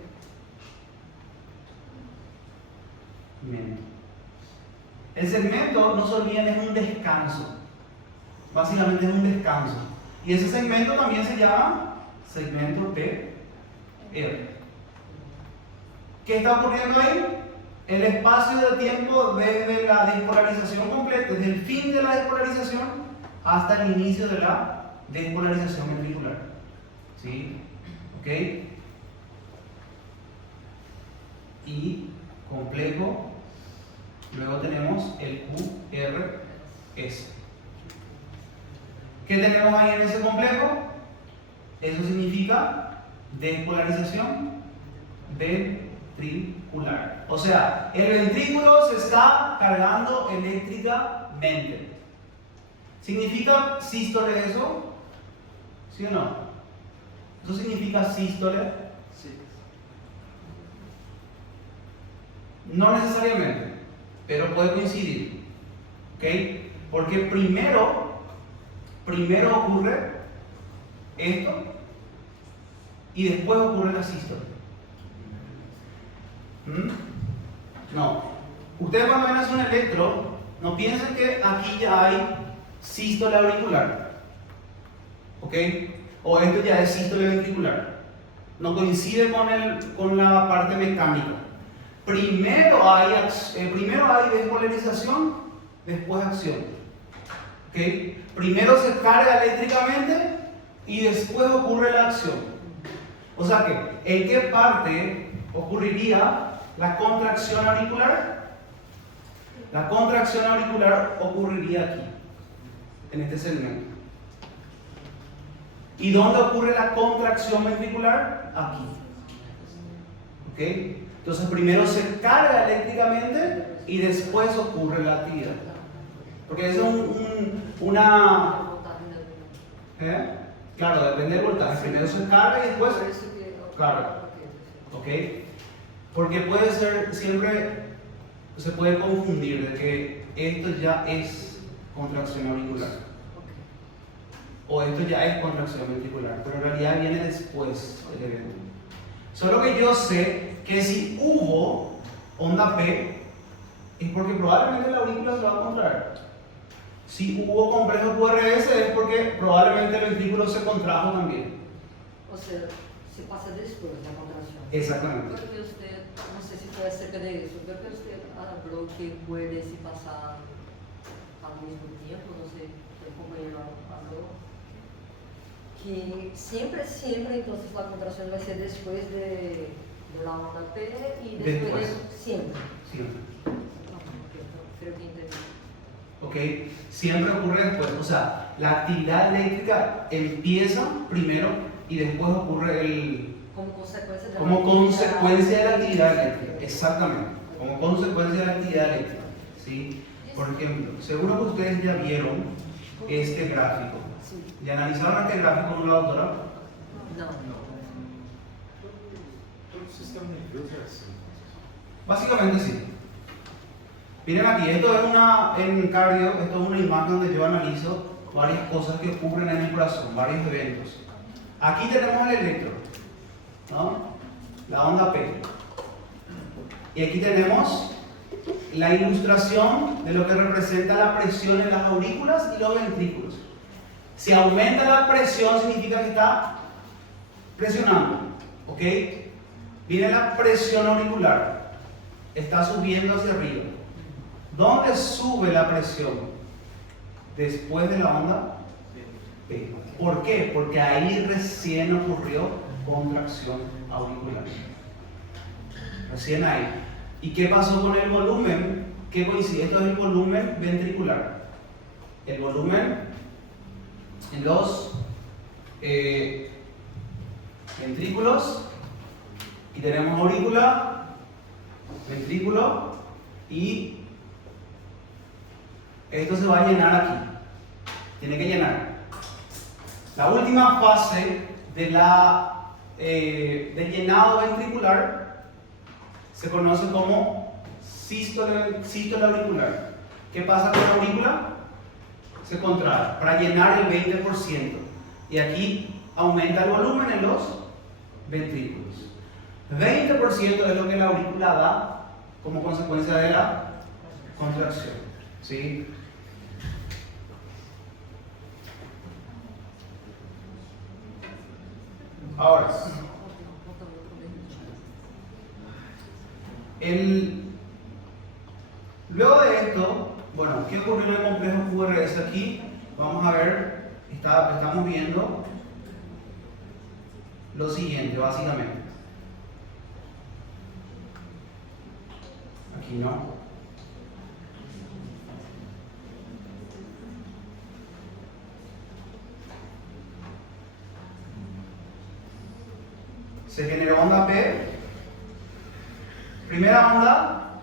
El segmento, no se olviden, es un descanso. Básicamente es un descanso. Y ese segmento también se llama segmento PR. ¿Qué está ocurriendo ahí? El espacio de tiempo desde la despolarización completa, desde el fin de la despolarización hasta el inicio de la despolarización ventricular. ¿Sí? ¿Ok? Y complejo. Luego tenemos el QRS. ¿Qué tenemos ahí en ese complejo? Eso significa despolarización ventricular. O sea, el ventrículo se está cargando eléctricamente. ¿Significa sístole eso? ¿Sí o no? ¿Eso significa sístole? Sí. No necesariamente, pero puede coincidir. ¿Ok? Porque primero ocurre esto y después ocurre la sístole. No. Ustedes cuando ven hacer un electro, no piensen que aquí ya hay sístole auricular. ¿Ok? O esto ya es sístole ventricular. No coincide con la parte mecánica. Primero hay despolarización, después acción. ¿Ok? Primero se carga eléctricamente y después ocurre la acción. O sea que, ¿en qué parte ocurriría la contracción auricular? La contracción auricular ocurriría aquí, en este segmento. ¿Y dónde ocurre la contracción ventricular? Aquí. ¿Ok? Entonces primero se carga eléctricamente y después ocurre la actividad. Porque eso es una... Claro, depende del voltaje. Primero se carga y después... Claro. ¿Ok? Porque puede ser, siempre se puede confundir de que esto ya es contracción auricular. O esto ya es contracción ventricular, pero en realidad viene después del evento. Solo que yo sé que si hubo onda P, es porque probablemente la aurícula se va a contraer. Si hubo complejo QRS es porque probablemente el ventrículo se contrajo también. O sea, se pasa después de la contracción. Exactamente. Porque usted, no sé si fue acerca de eso, creo que usted habló que puede se pasar al mismo tiempo, no sé, el compañero habló. Que siempre, entonces la contracción va a ser después de la onda P y después de siempre. Siempre. Creo que entendí. ¿Ok? Siempre ocurre después. O sea, la actividad eléctrica empieza primero y después ocurre el... Como consecuencia de la actividad eléctrica. Exactamente. Como consecuencia de la actividad eléctrica. ¿Sí? Por ejemplo, seguro que ustedes ya vieron este gráfico. Sí. ¿Ya analizaron este gráfico con la doctora? No. Todo o sistema nervioso é assim. Básicamente sí. Miren aquí, esto es en cardio, esto es una imagen donde yo analizo varias cosas que ocurren en el corazón, varios eventos. Aquí tenemos el electro, ¿no? La onda P. Y aquí tenemos la ilustración de lo que representa la presión en las aurículas y los ventrículos. Si aumenta la presión significa que está presionando, ¿ok? Miren la presión auricular, está subiendo hacia arriba. ¿Dónde sube la presión? Después de la onda P. ¿Por qué? Porque ahí recién ocurrió contracción auricular. Recién ahí. ¿Y qué pasó con el volumen? ¿Qué coincide? Esto es el volumen ventricular. El volumen en los ventrículos. Y tenemos aurícula, ventrículo y esto se va a llenar aquí. Tiene que llenar. La última fase del llenado ventricular se conoce como sístole auricular. ¿Qué pasa con la aurícula? Se contrae para llenar el 20%. Y aquí aumenta el volumen en los ventrículos. 20% es lo que la aurícula da como consecuencia de la contracción. ¿Sí? Ahora, luego de esto, bueno, ¿qué ocurrió en el complejo QRS aquí? Vamos a ver, estamos viendo lo siguiente, básicamente. Aquí no. Se generó onda P. Primera onda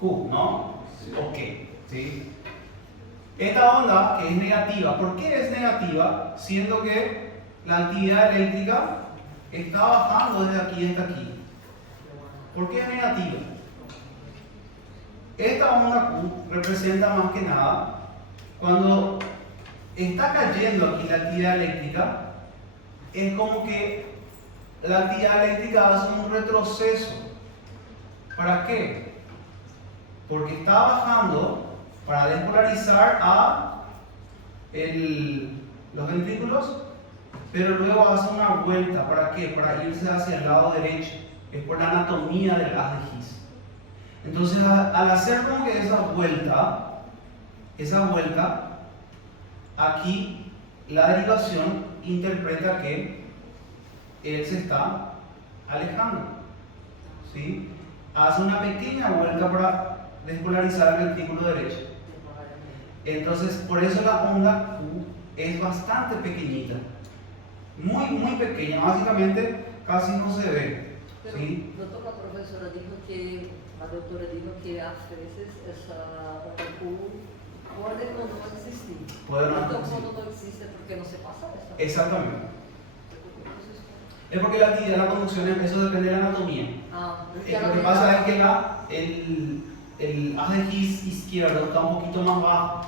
Q, ¿no? Ok, ¿sí? Esta onda que es negativa, ¿por qué es negativa? Siendo que la actividad eléctrica está bajando desde aquí hasta aquí. ¿Por qué es negativa? Esta onda Q representa más que nada cuando está cayendo aquí la actividad eléctrica, es como que la actividad eléctrica hace un retroceso. ¿Para qué? Porque está bajando para despolarizar a los ventrículos, pero luego hace una vuelta. ¿Para qué? Para irse hacia el lado derecho. Es por la anatomía del haz de His. Entonces, al hacer como que esa vuelta, aquí la derivación interpreta que él se está alejando, ¿sí? Hace una pequeña vuelta para despolarizar el ventrículo derecho. Entonces, por eso la onda Q es bastante pequeñita, muy pequeña, básicamente casi no se ve, Pero, ¿sí? doutor, a professora dijo que, a doutora dijo que às vezes essa onda Q pode ou não existir. Puede no Então, existir. quando não existe é porque não se passa essa. Exactamente. Es porque la actividad de la conducción, eso depende de la anatomía. Lo que pasa es que el haz de His izquierdo está un poquito más bajo.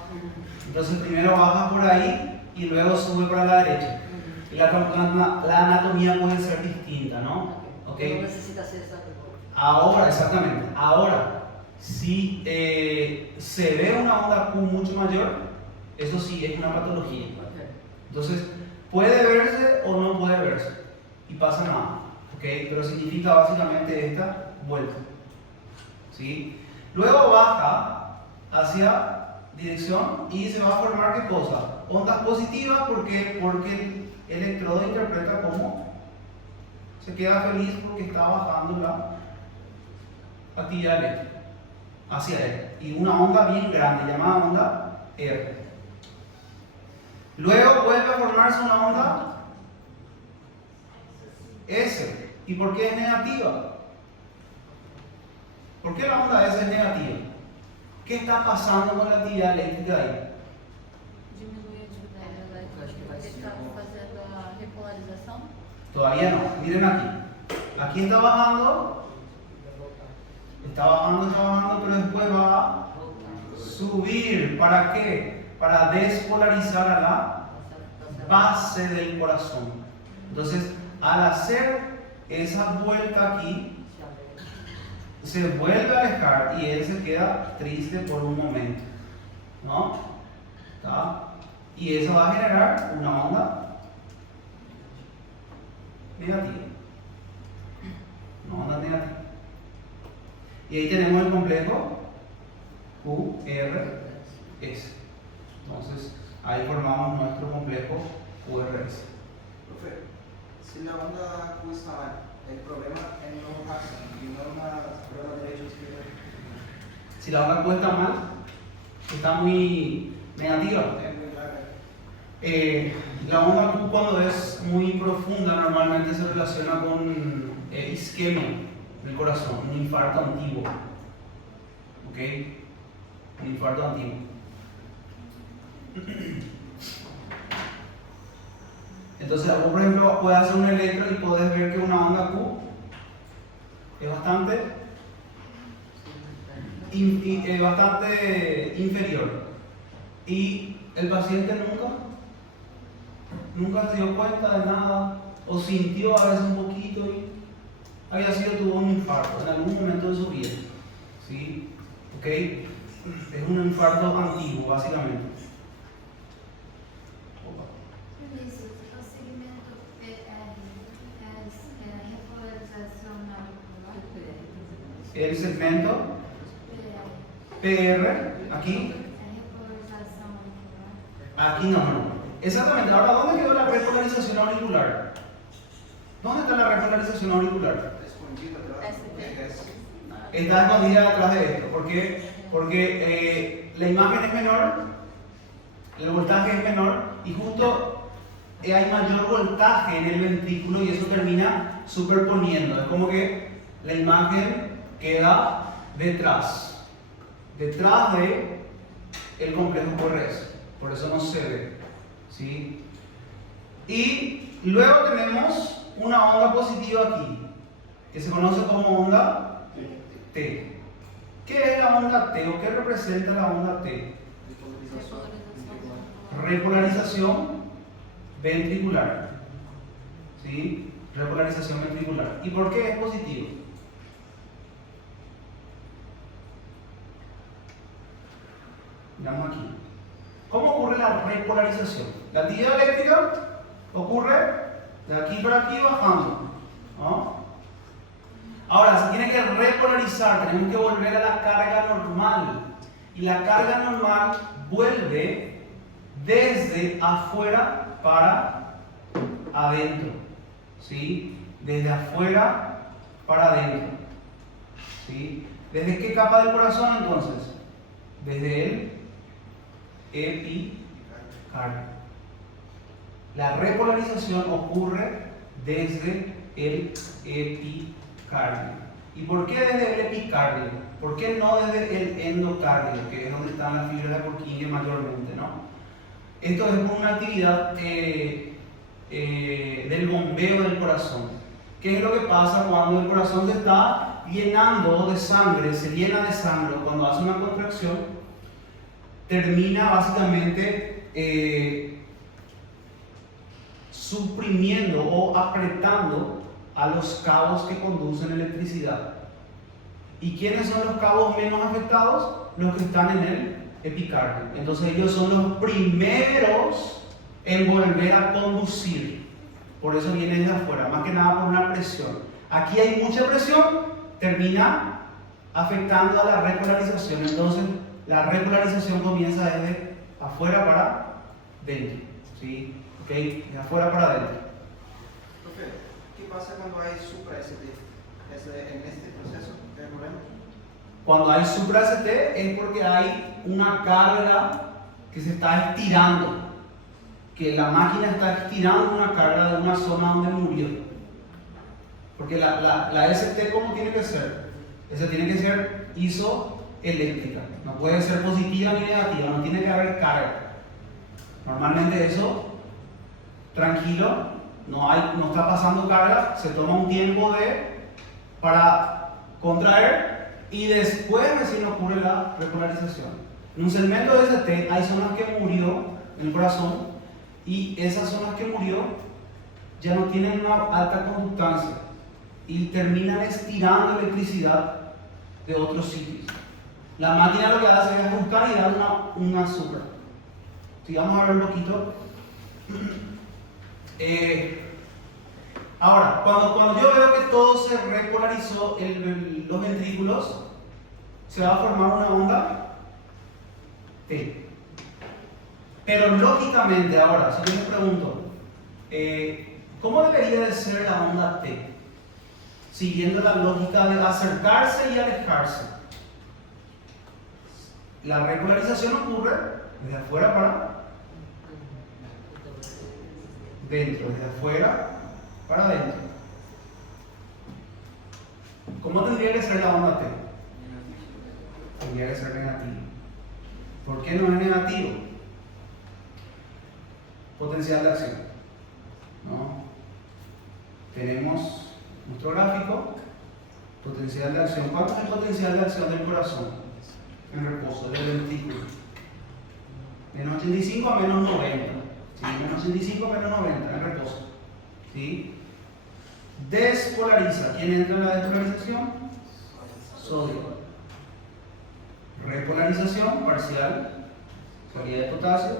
Entonces primero baja por ahí y luego sube para la derecha. Y la anatomía puede ser distinta, ¿no? ¿Ok? No necesita ser esa. Ahora, exactamente. Ahora, si se ve una onda Q mucho mayor, eso sí es una patología. Entonces, puede verse o no puede verse. Y pasa nada. ¿Ok? Pero significa básicamente esta vuelta. ¿Sí? Luego baja hacia dirección y se va a formar ¿qué cosa? Ondas positivas porque el electrodo interpreta como se queda feliz porque está bajando la actividad eléctrica hacia él. Y una onda bien grande llamada onda R. Luego vuelve a formarse una onda S. ¿Y por qué es negativa? ¿Por qué la onda S es negativa? ¿Qué está pasando con la actividad eléctrica ahí? Diminui a atividade elétrica porque está fazendo a repolarização. Todavía no. Miren aquí. Aquí está bajando, pero después va a subir. ¿Para qué? Para despolarizar a la base del corazón. Entonces, al hacer esa vuelta aquí, se vuelve a alejar y él se queda triste por un momento, ¿no? ¿Está? Y eso va a generar una onda negativa. Una onda negativa. Y ahí tenemos el complejo QRS. Entonces, ahí formamos nuestro complejo QRS. Profe, si la onda Q está mal, el problema es no pasa y no una prueba derecha o izquierda. Si la onda Q está mal, está muy negativa. Es muy larga. La onda Q cuando es muy profunda normalmente se relaciona con isquemia del corazón, un infarto antiguo. ¿Ok? Un infarto antiguo. Entonces, vos por ejemplo puedes hacer un electro y podés ver que una onda Q es bastante inferior. Y el paciente nunca se dio cuenta de nada o sintió a veces un poquito y tuvo un infarto en algún momento de su vida. ¿Sí? ¿Ok? Es un infarto antiguo, básicamente. Vinícius, o segmento PR é a repolarização auricular? El segmento PR PR, aquí, é a repolarização auricular? aquí no. Exactamente. Ahora, ¿dónde quedó la repolarización auricular? ¿Dónde está la repolarización auricular? Escondida atrás. Está escondida detrás de esto. ¿Por qué? Porque la imagen es menor, el voltaje es menor y justo hay mayor voltaje en el ventrículo y eso termina superponiendo. Es como que la imagen queda detrás de el complejo QRS. Por eso no se ve. ¿Sí? Y luego tenemos una onda positiva aquí, que se conoce como onda T. ¿Qué es la onda T o qué representa la onda T? Repolarización ventricular. ¿sí? Repolarización ventricular. ¿Y por qué es positivo? Miramos aquí. ¿Cómo ocurre la repolarización? La actividad eléctrica ocurre de aquí para aquí bajando, ¿no? Ahora, se tiene que repolarizar, tenemos que volver a la carga normal. Y la carga normal vuelve desde afuera para adentro, ¿sí? Desde afuera para adentro, ¿sí? ¿Desde qué capa del corazón entonces? Desde el epicardio. La repolarización ocurre desde el epicardio. ¿Y por qué desde el epicardio? ¿Por qué no desde el endocardio, que es donde están las fibras de Purkinje mayormente, ¿no? Esto es por una actividad del bombeo del corazón. ¿Qué es lo que pasa cuando el corazón se está llenando de sangre, se llena de sangre, cuando hace una contracción? Termina básicamente suprimiendo o apretando a los cabos que conducen electricidad. ¿Y quiénes son los cabos menos afectados? Los que están en el epicardio. Entonces ellos son los primeros en volver a conducir. Por eso viene desde afuera, más que nada por una presión. Aquí hay mucha presión, termina afectando a la repolarización. Entonces la repolarización comienza desde afuera para dentro, ¿sí? ¿Okay? De afuera para adentro. Profe, ¿qué pasa cuando hay supra-ST? ¿En este proceso de problema? Cuando hay supra-ST es porque hay una carga que se está estirando, que la máquina está estirando una carga de una zona donde murió. Porque la ST, ¿cómo tiene que ser? Esa tiene que ser isoeléctrica, no puede ser positiva ni negativa, no tiene que haber carga. Normalmente eso, tranquilo, no está pasando carga, se toma un tiempo para contraer y después recién ocurre la repolarización. En un segmento de ST hay zonas que murió en el corazón y esas zonas que murió ya no tienen una alta conductancia y terminan estirando electricidad de otros sitios. La máquina lo que hace es buscar y dar una supra. Sí, vamos a ver un poquito. Ahora, cuando yo veo que todo se repolarizó, los ventrículos, se va a formar una onda T. Pero lógicamente ahora, si yo me pregunto, ¿cómo debería de ser la onda T? Siguiendo la lógica de acercarse y alejarse. La repolarización ocurre desde afuera para dentro, desde afuera para adentro. ¿Cómo tendría que ser la onda T? Tendría que ser negativo. ¿Por qué no es negativo? Potencial de acción, ¿no? Tenemos nuestro gráfico, potencial de acción. ¿Cuánto es el potencial de acción del corazón en reposo, del ventrículo? Menos 85 a menos 90. ¿Sí? Menos 85 a menos 90 en reposo. ¿Sí? Despolariza. ¿Quién entra en la despolarización? Sodio. Repolarización parcial, salida de potasio,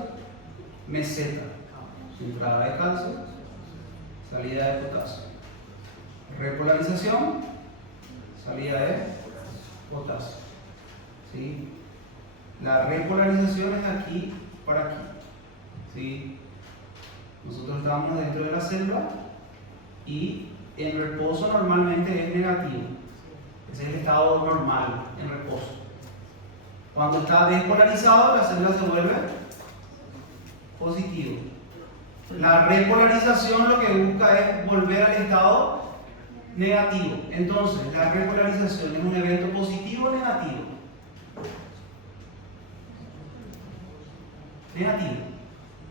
meseta, entrada de calcio, salida de potasio. Repolarización, salida de potasio. ¿Sí? La repolarización es aquí para aquí. ¿Sí? Nosotros estamos dentro de la célula y en reposo normalmente es negativo. Ese es el estado normal en reposo. Cuando está despolarizado, la célula se vuelve positivo. La repolarización lo que busca es volver al estado negativo. Entonces, la repolarización es un evento positivo o negativo. Negativo.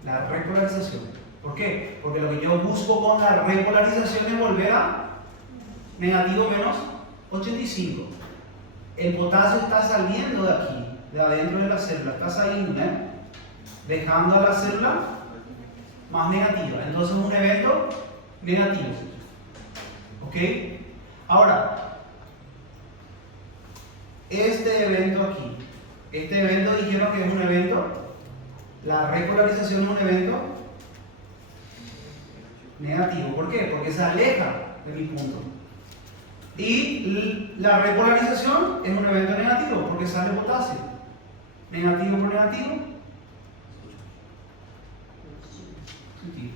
La repolarización. ¿Por qué? Porque lo que yo busco con la repolarización es volver a negativo menos 85. El potasio está saliendo de aquí, de adentro de la célula, está saliendo, dejando a la célula más negativa. Entonces es un evento negativos. ¿Ok? Ahora, este evento aquí, este evento dijeron que es un evento, la repolarización es un evento negativo. ¿Por qué? Porque se aleja de mi punto. Y la repolarización es un evento negativo porque sale potasio. Negativo por negativo, positivo.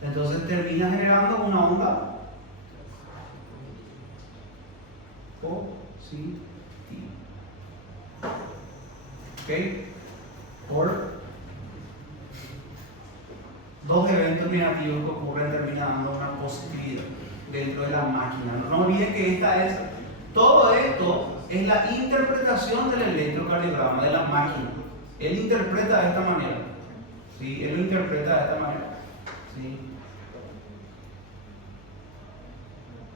Entonces termina generando una onda positiva. ¿Ok? Por dos eventos negativos que ocurren terminando una positividad dentro de la máquina. No olviden que todo esto es la interpretación del electrocardiograma de la máquina. Él interpreta de esta manera. ¿Sí? Él lo interpreta de esta manera. ¿Sí?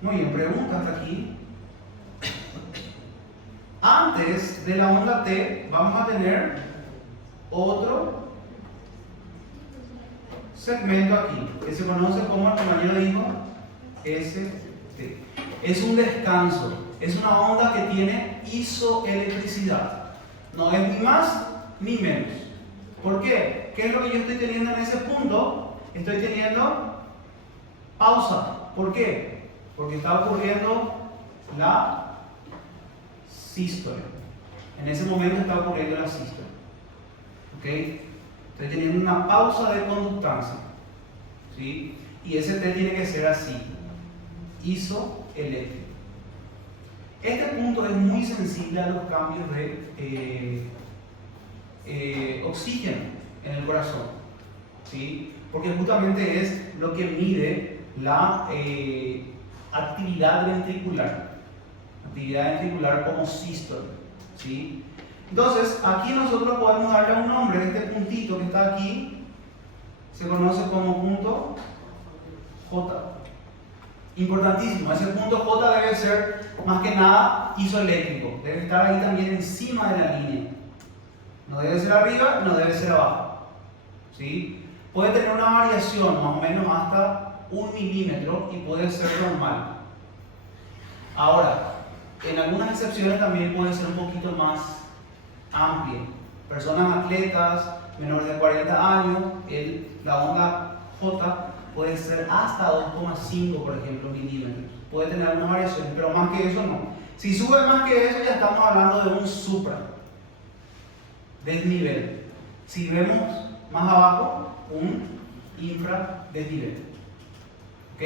Muy bien, pregunta hasta aquí. Antes de la onda T vamos a tener otro segmento aquí, que se conoce como, el compañero dijo, ST. Es un descanso, es una onda que tiene isoelectricidad. No es ni más ni menos. ¿Por qué? ¿Qué es lo que yo estoy teniendo en ese punto? Estoy teniendo pausa. ¿Por qué? Porque está ocurriendo la sístole. En ese momento está ocurriendo la sístole. ¿Ok? Estoy teniendo una pausa de conductancia. ¿Sí? Y ese T tiene que ser así. Isoeléctrico. Este punto es muy sensible a los cambios de oxígeno en el corazón. ¿Sí? Porque justamente es lo que mide la actividad ventricular. Actividad ventricular como sístole. ¿Sí? Entonces, aquí nosotros podemos darle un nombre. Este puntito que está aquí se conoce como punto J. Importantísimo, ese punto J debe ser más que nada isoeléctrico. Debe estar ahí también encima de la línea. No debe ser arriba, no debe ser abajo. ¿Sí? Puede tener una variación más o menos hasta 1 milímetro y puede ser normal. Ahora, en algunas excepciones también puede ser un poquito más amplio. Personas atletas, menores de 40 años, la onda J puede ser hasta 2,5, por ejemplo, milímetros. Puede tener algunas variaciones, pero más que eso no. Si sube más que eso, ya estamos hablando de un supra, desnivel. Si vemos más abajo, un infra desnivel. ¿Ok?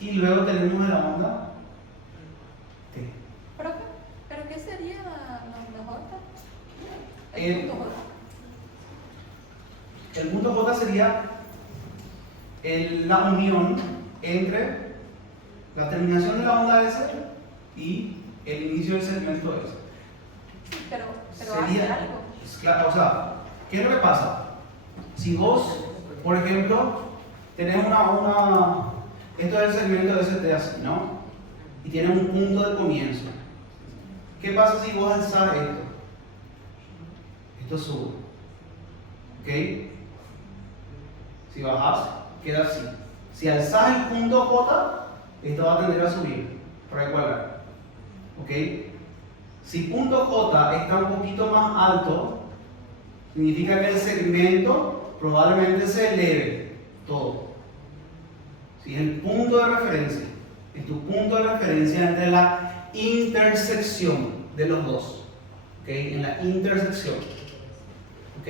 Y luego tenemos la onda T. ¿Pero qué sería la J? El punto J. El punto J sería la unión entre la terminación de la onda S y el inicio del segmento S. Pero Sería, hace algo. claro, o sea, ¿qué es lo que pasa? Si vos, por ejemplo, tenés esto es el segmento ST así, ¿no? Y tiene un punto de comienzo. ¿Qué pasa si vos alzás esto? Esto sube. ¿Ok? Si bajás, queda así. Si alzás el punto J, esto va a tender a subir para igualar. ¿Ok? Si punto J está un poquito más alto, significa que el segmento probablemente se eleve todo. Si es el punto de referencia, es tu punto de referencia entre la intersección de los dos. ¿Ok? En la intersección. ¿Ok?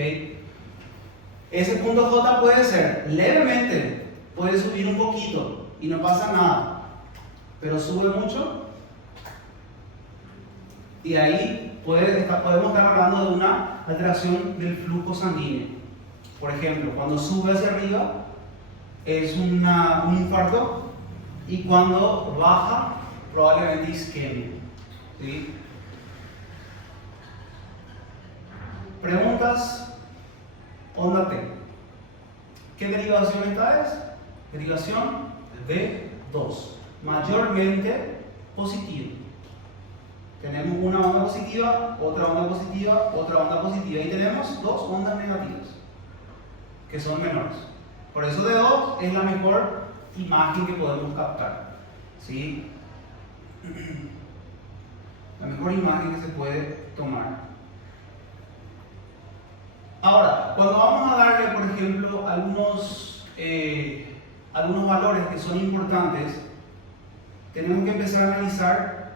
Ese punto J puede ser levemente, puede subir un poquito y no pasa nada, pero sube mucho y ahí podemos estar hablando de una alteración del flujo sanguíneo. Por ejemplo, cuando sube hacia arriba es un infarto y cuando baja probablemente isquemia. ¿Sí? Preguntas. Onda T. ¿Qué derivación esta es? Derivación V2. Mayormente positiva. Tenemos una onda positiva, otra onda positiva, otra onda positiva. Y tenemos dos ondas negativas, que son menores. Por eso de 2 es la mejor imagen que podemos captar, ¿sí? La mejor imagen que se puede tomar. Ahora, cuando vamos a darle, por ejemplo, algunos valores que son importantes, tenemos que empezar a analizar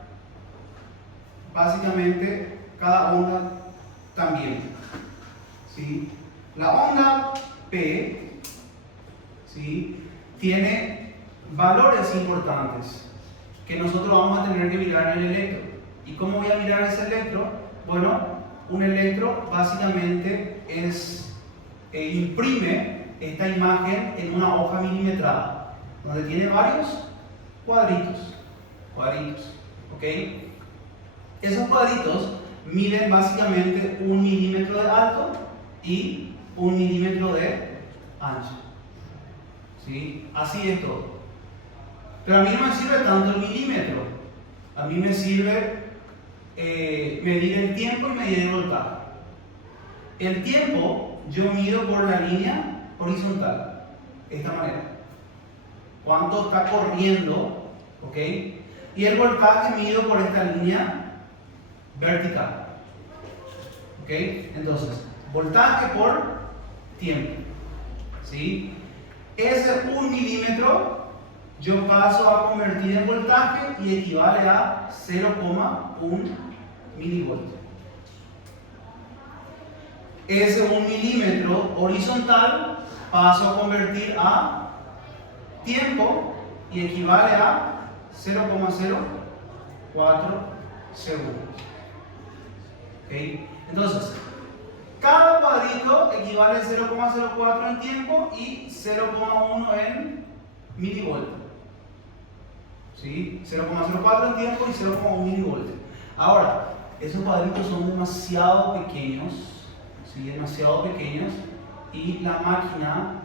básicamente cada onda también, ¿sí? La onda P, ¿sí?, tiene valores importantes que nosotros vamos a tener que mirar en el electro. ¿Y cómo voy a mirar ese electro? Bueno, un electro básicamente imprime esta imagen en una hoja milimetrada, donde tiene varios cuadritos, ¿ok? Esos cuadritos miden básicamente 1 milímetro de alto y 1 milímetro de ancho, ¿sí? Así es todo. Pero a mí no me sirve tanto el milímetro, a mí me sirve medir el tiempo y medir el voltaje. El tiempo yo mido por la línea horizontal, de esta manera. ¿Cuánto está corriendo? ¿Ok? Y el voltaje mido por esta línea vertical. ¿Ok? Entonces, voltaje por tiempo, ¿sí? Ese 1 milímetro yo paso a convertir en voltaje y equivale a 0,1 milivoltios. Ese 1 milímetro horizontal paso a convertir a tiempo y equivale a 0,04 segundos. ¿Okay? Entonces, cada cuadrito equivale a 0,04 en tiempo y 0,1 en milivoltios. ¿Sí? 0,04 en tiempo y 0,1 milivoltios. Ahora, esos cuadritos son demasiado pequeños, ¿sí? Demasiado pequeños, y la máquina,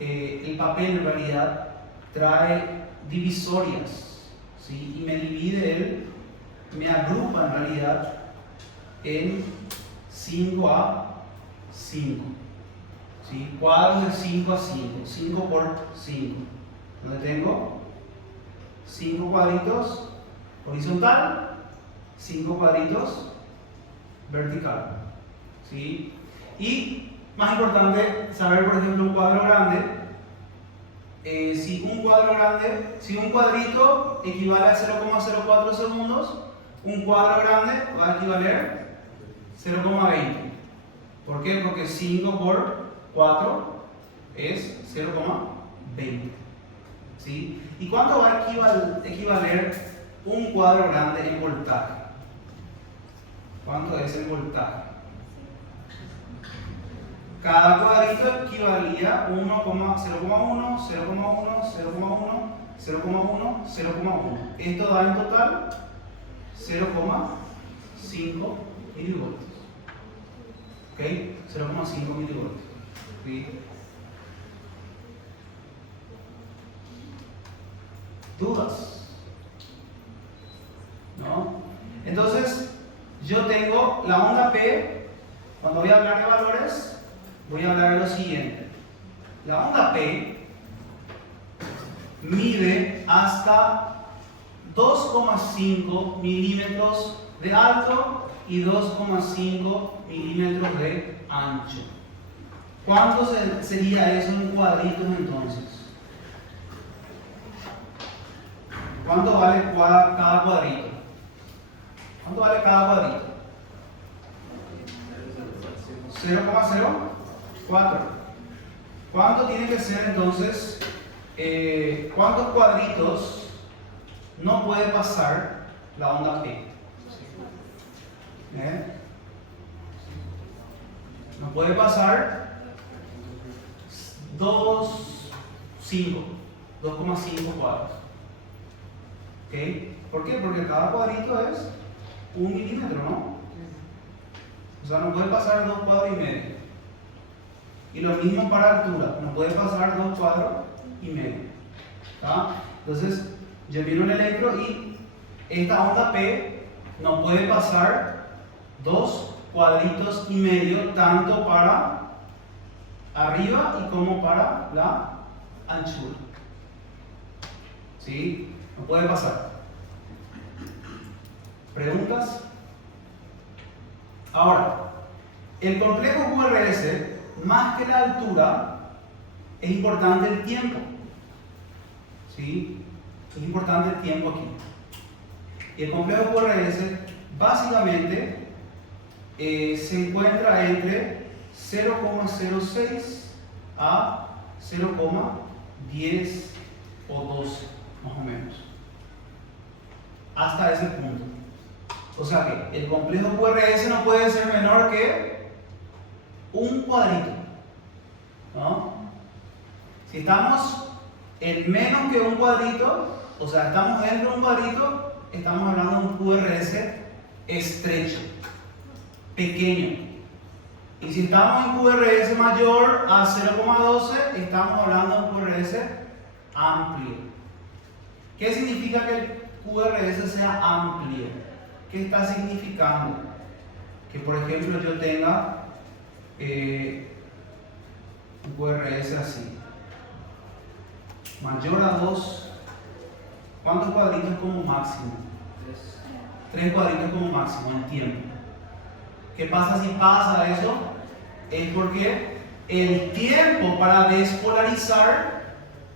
el papel en realidad, trae divisorias, ¿sí? Y me divide me agrupa en realidad en 5 a 5, ¿sí? Cuadros de 5 a 5, 5 por 5, donde tengo 5 cuadritos horizontal, 5 cuadritos vertical, ¿sí? Y más importante saber, por ejemplo, un cuadro grande. Si un cuadrito equivale a 0,04 segundos, un cuadro grande va a equivaler 0,20. ¿Por qué? Porque 5 por 4 es 0,20. ¿Sí? ¿Y cuánto va a equivaler un cuadro grande en voltaje? ¿Cuánto es el voltaje? Cada cuadrito equivalía a 0,1, 0,1, 0,1, 0,1, 0,1. Esto da en total 0,5 milivoltios. ¿Ok? 0,5 milivoltios. ¿Sí? ¿Dudas? ¿No? Entonces, yo tengo la onda P. Cuando voy a hablar de valores, voy a hablar de lo siguiente. La onda P mide hasta 2,5 milímetros de alto y 2,5 milímetros de ancho. ¿Cuánto sería eso en cuadritos entonces? ¿Cuánto vale cada cuadrito? ¿Cuánto vale cada cuadrito? 0,04. ¿Cuánto tiene que ser entonces? ¿Cuántos cuadritos no puede pasar la onda P? No puede pasar 2,5 cuadros. ¿Ok? ¿Por qué? Porque cada cuadrito es 1 milímetro, ¿no? O sea, no puede pasar 2 cuadros y medio. Y lo mismo para altura, no puede pasar 2 cuadros y medio. ¿Tá? Entonces, yo miro el electro y esta onda P no puede pasar 2 cuadritos y medio, tanto para arriba y como para la anchura. ¿Sí? No puede pasar. ¿Preguntas? Ahora, el complejo QRS, más que la altura, es importante el tiempo. ¿Sí? Es importante el tiempo aquí. Y el complejo QRS básicamente se encuentra entre 0,06 a 0,10 o 12, más o menos. Hasta ese punto. O sea que el complejo QRS no puede ser menor que un cuadrito, ¿no? Si estamos en menos que un cuadrito, o sea, estamos dentro de un cuadrito, estamos hablando de un QRS estrecho, pequeño. Y si estamos en QRS mayor a 0,12, estamos hablando de un QRS amplio. ¿Qué significa que el QRS sea amplio? ¿Qué está significando? Que por ejemplo yo tenga un QRS así, mayor a 2, ¿cuántos cuadritos como máximo? 3 cuadritos como máximo en tiempo. ¿Qué pasa si pasa eso? Es porque el tiempo para despolarizar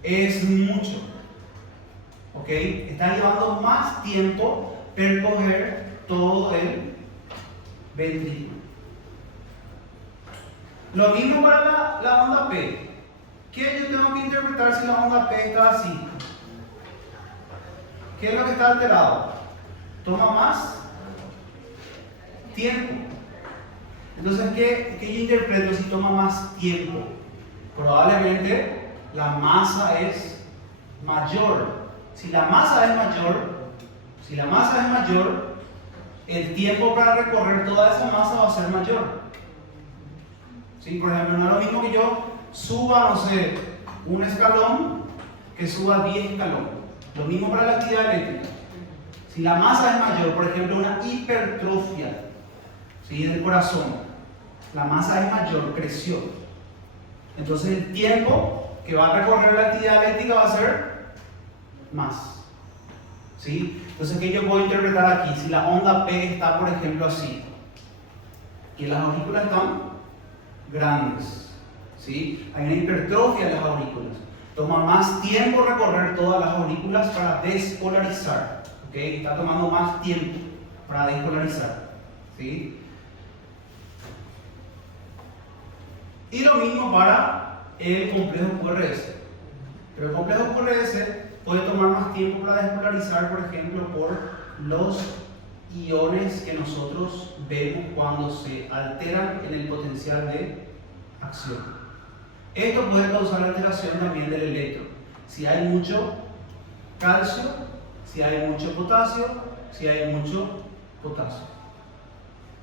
es mucho. ¿Ok? Está llevando más tiempo percorrer todo el ventrículo. Lo mismo para la onda P. ¿Qué yo tengo que interpretar si la onda P está así? ¿Qué es lo que está alterado? Toma más tiempo. Entonces, ¿qué yo interpreto si toma más tiempo? Probablemente la masa es mayor. Si la masa es mayor, el tiempo para recorrer toda esa masa va a ser mayor. ¿Sí? Por ejemplo, no es lo mismo que yo suba, no sé, un escalón que suba 10 escalones. Lo mismo para la actividad eléctrica. Si la masa es mayor, por ejemplo, una hipertrofia, ¿sí?, del corazón, la masa es mayor, creció. Entonces el tiempo que va a recorrer la actividad eléctrica va a ser más. ¿Sí? Entonces, ¿qué yo puedo interpretar aquí? Si la onda P está, por ejemplo, así, que las aurículas están grandes, ¿sí? Hay una hipertrofia de las aurículas. Toma más tiempo recorrer todas las aurículas para despolarizar. ¿Ok? Está tomando más tiempo para despolarizar. ¿Sí? Y lo mismo para el complejo QRS. Pero el complejo QRS puede tomar más tiempo para despolarizar, por ejemplo, por los iones que nosotros vemos cuando se alteran en el potencial de acción. Esto puede causar alteración también del electro. Si hay mucho calcio, si hay mucho potasio, si hay mucho potasio.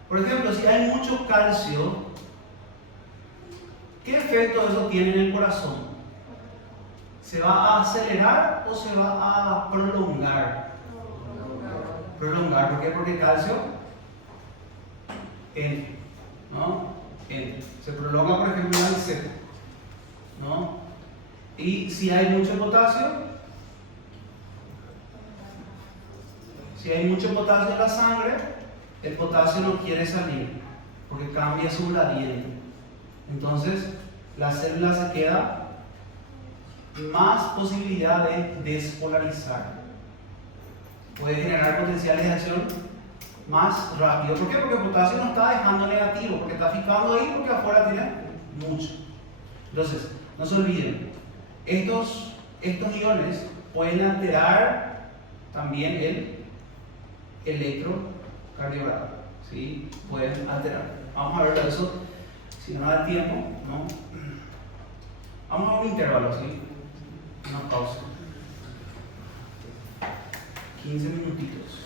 Por ejemplo, si hay mucho calcio, ¿qué efecto eso tiene en el corazón? ¿Se va a acelerar o se va a prolongar? Prolongar, ¿por qué? Porque el calcio entra, ¿no? Entra. Se prolonga, por ejemplo, en el seco, ¿no? Y si hay mucho potasio, en la sangre, el potasio no quiere salir porque cambia su gradiente. Entonces, la célula se queda más posibilidad de despolarizar. Puede generar potenciales de acción más rápido. ¿Por qué? Porque el potasio no está dejando negativo, porque está fijando ahí porque afuera tiene mucho. Entonces, no se olviden, estos iones pueden alterar también el electrocardiograma, ¿sí? Pueden alterar. Vamos a ver eso, si no da tiempo, ¿no? Vamos a un intervalo, ¿sí? Una pausa. 15 minutitos.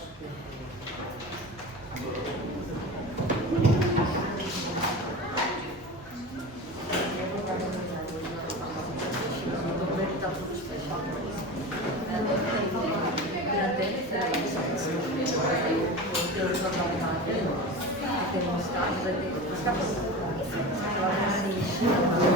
Tem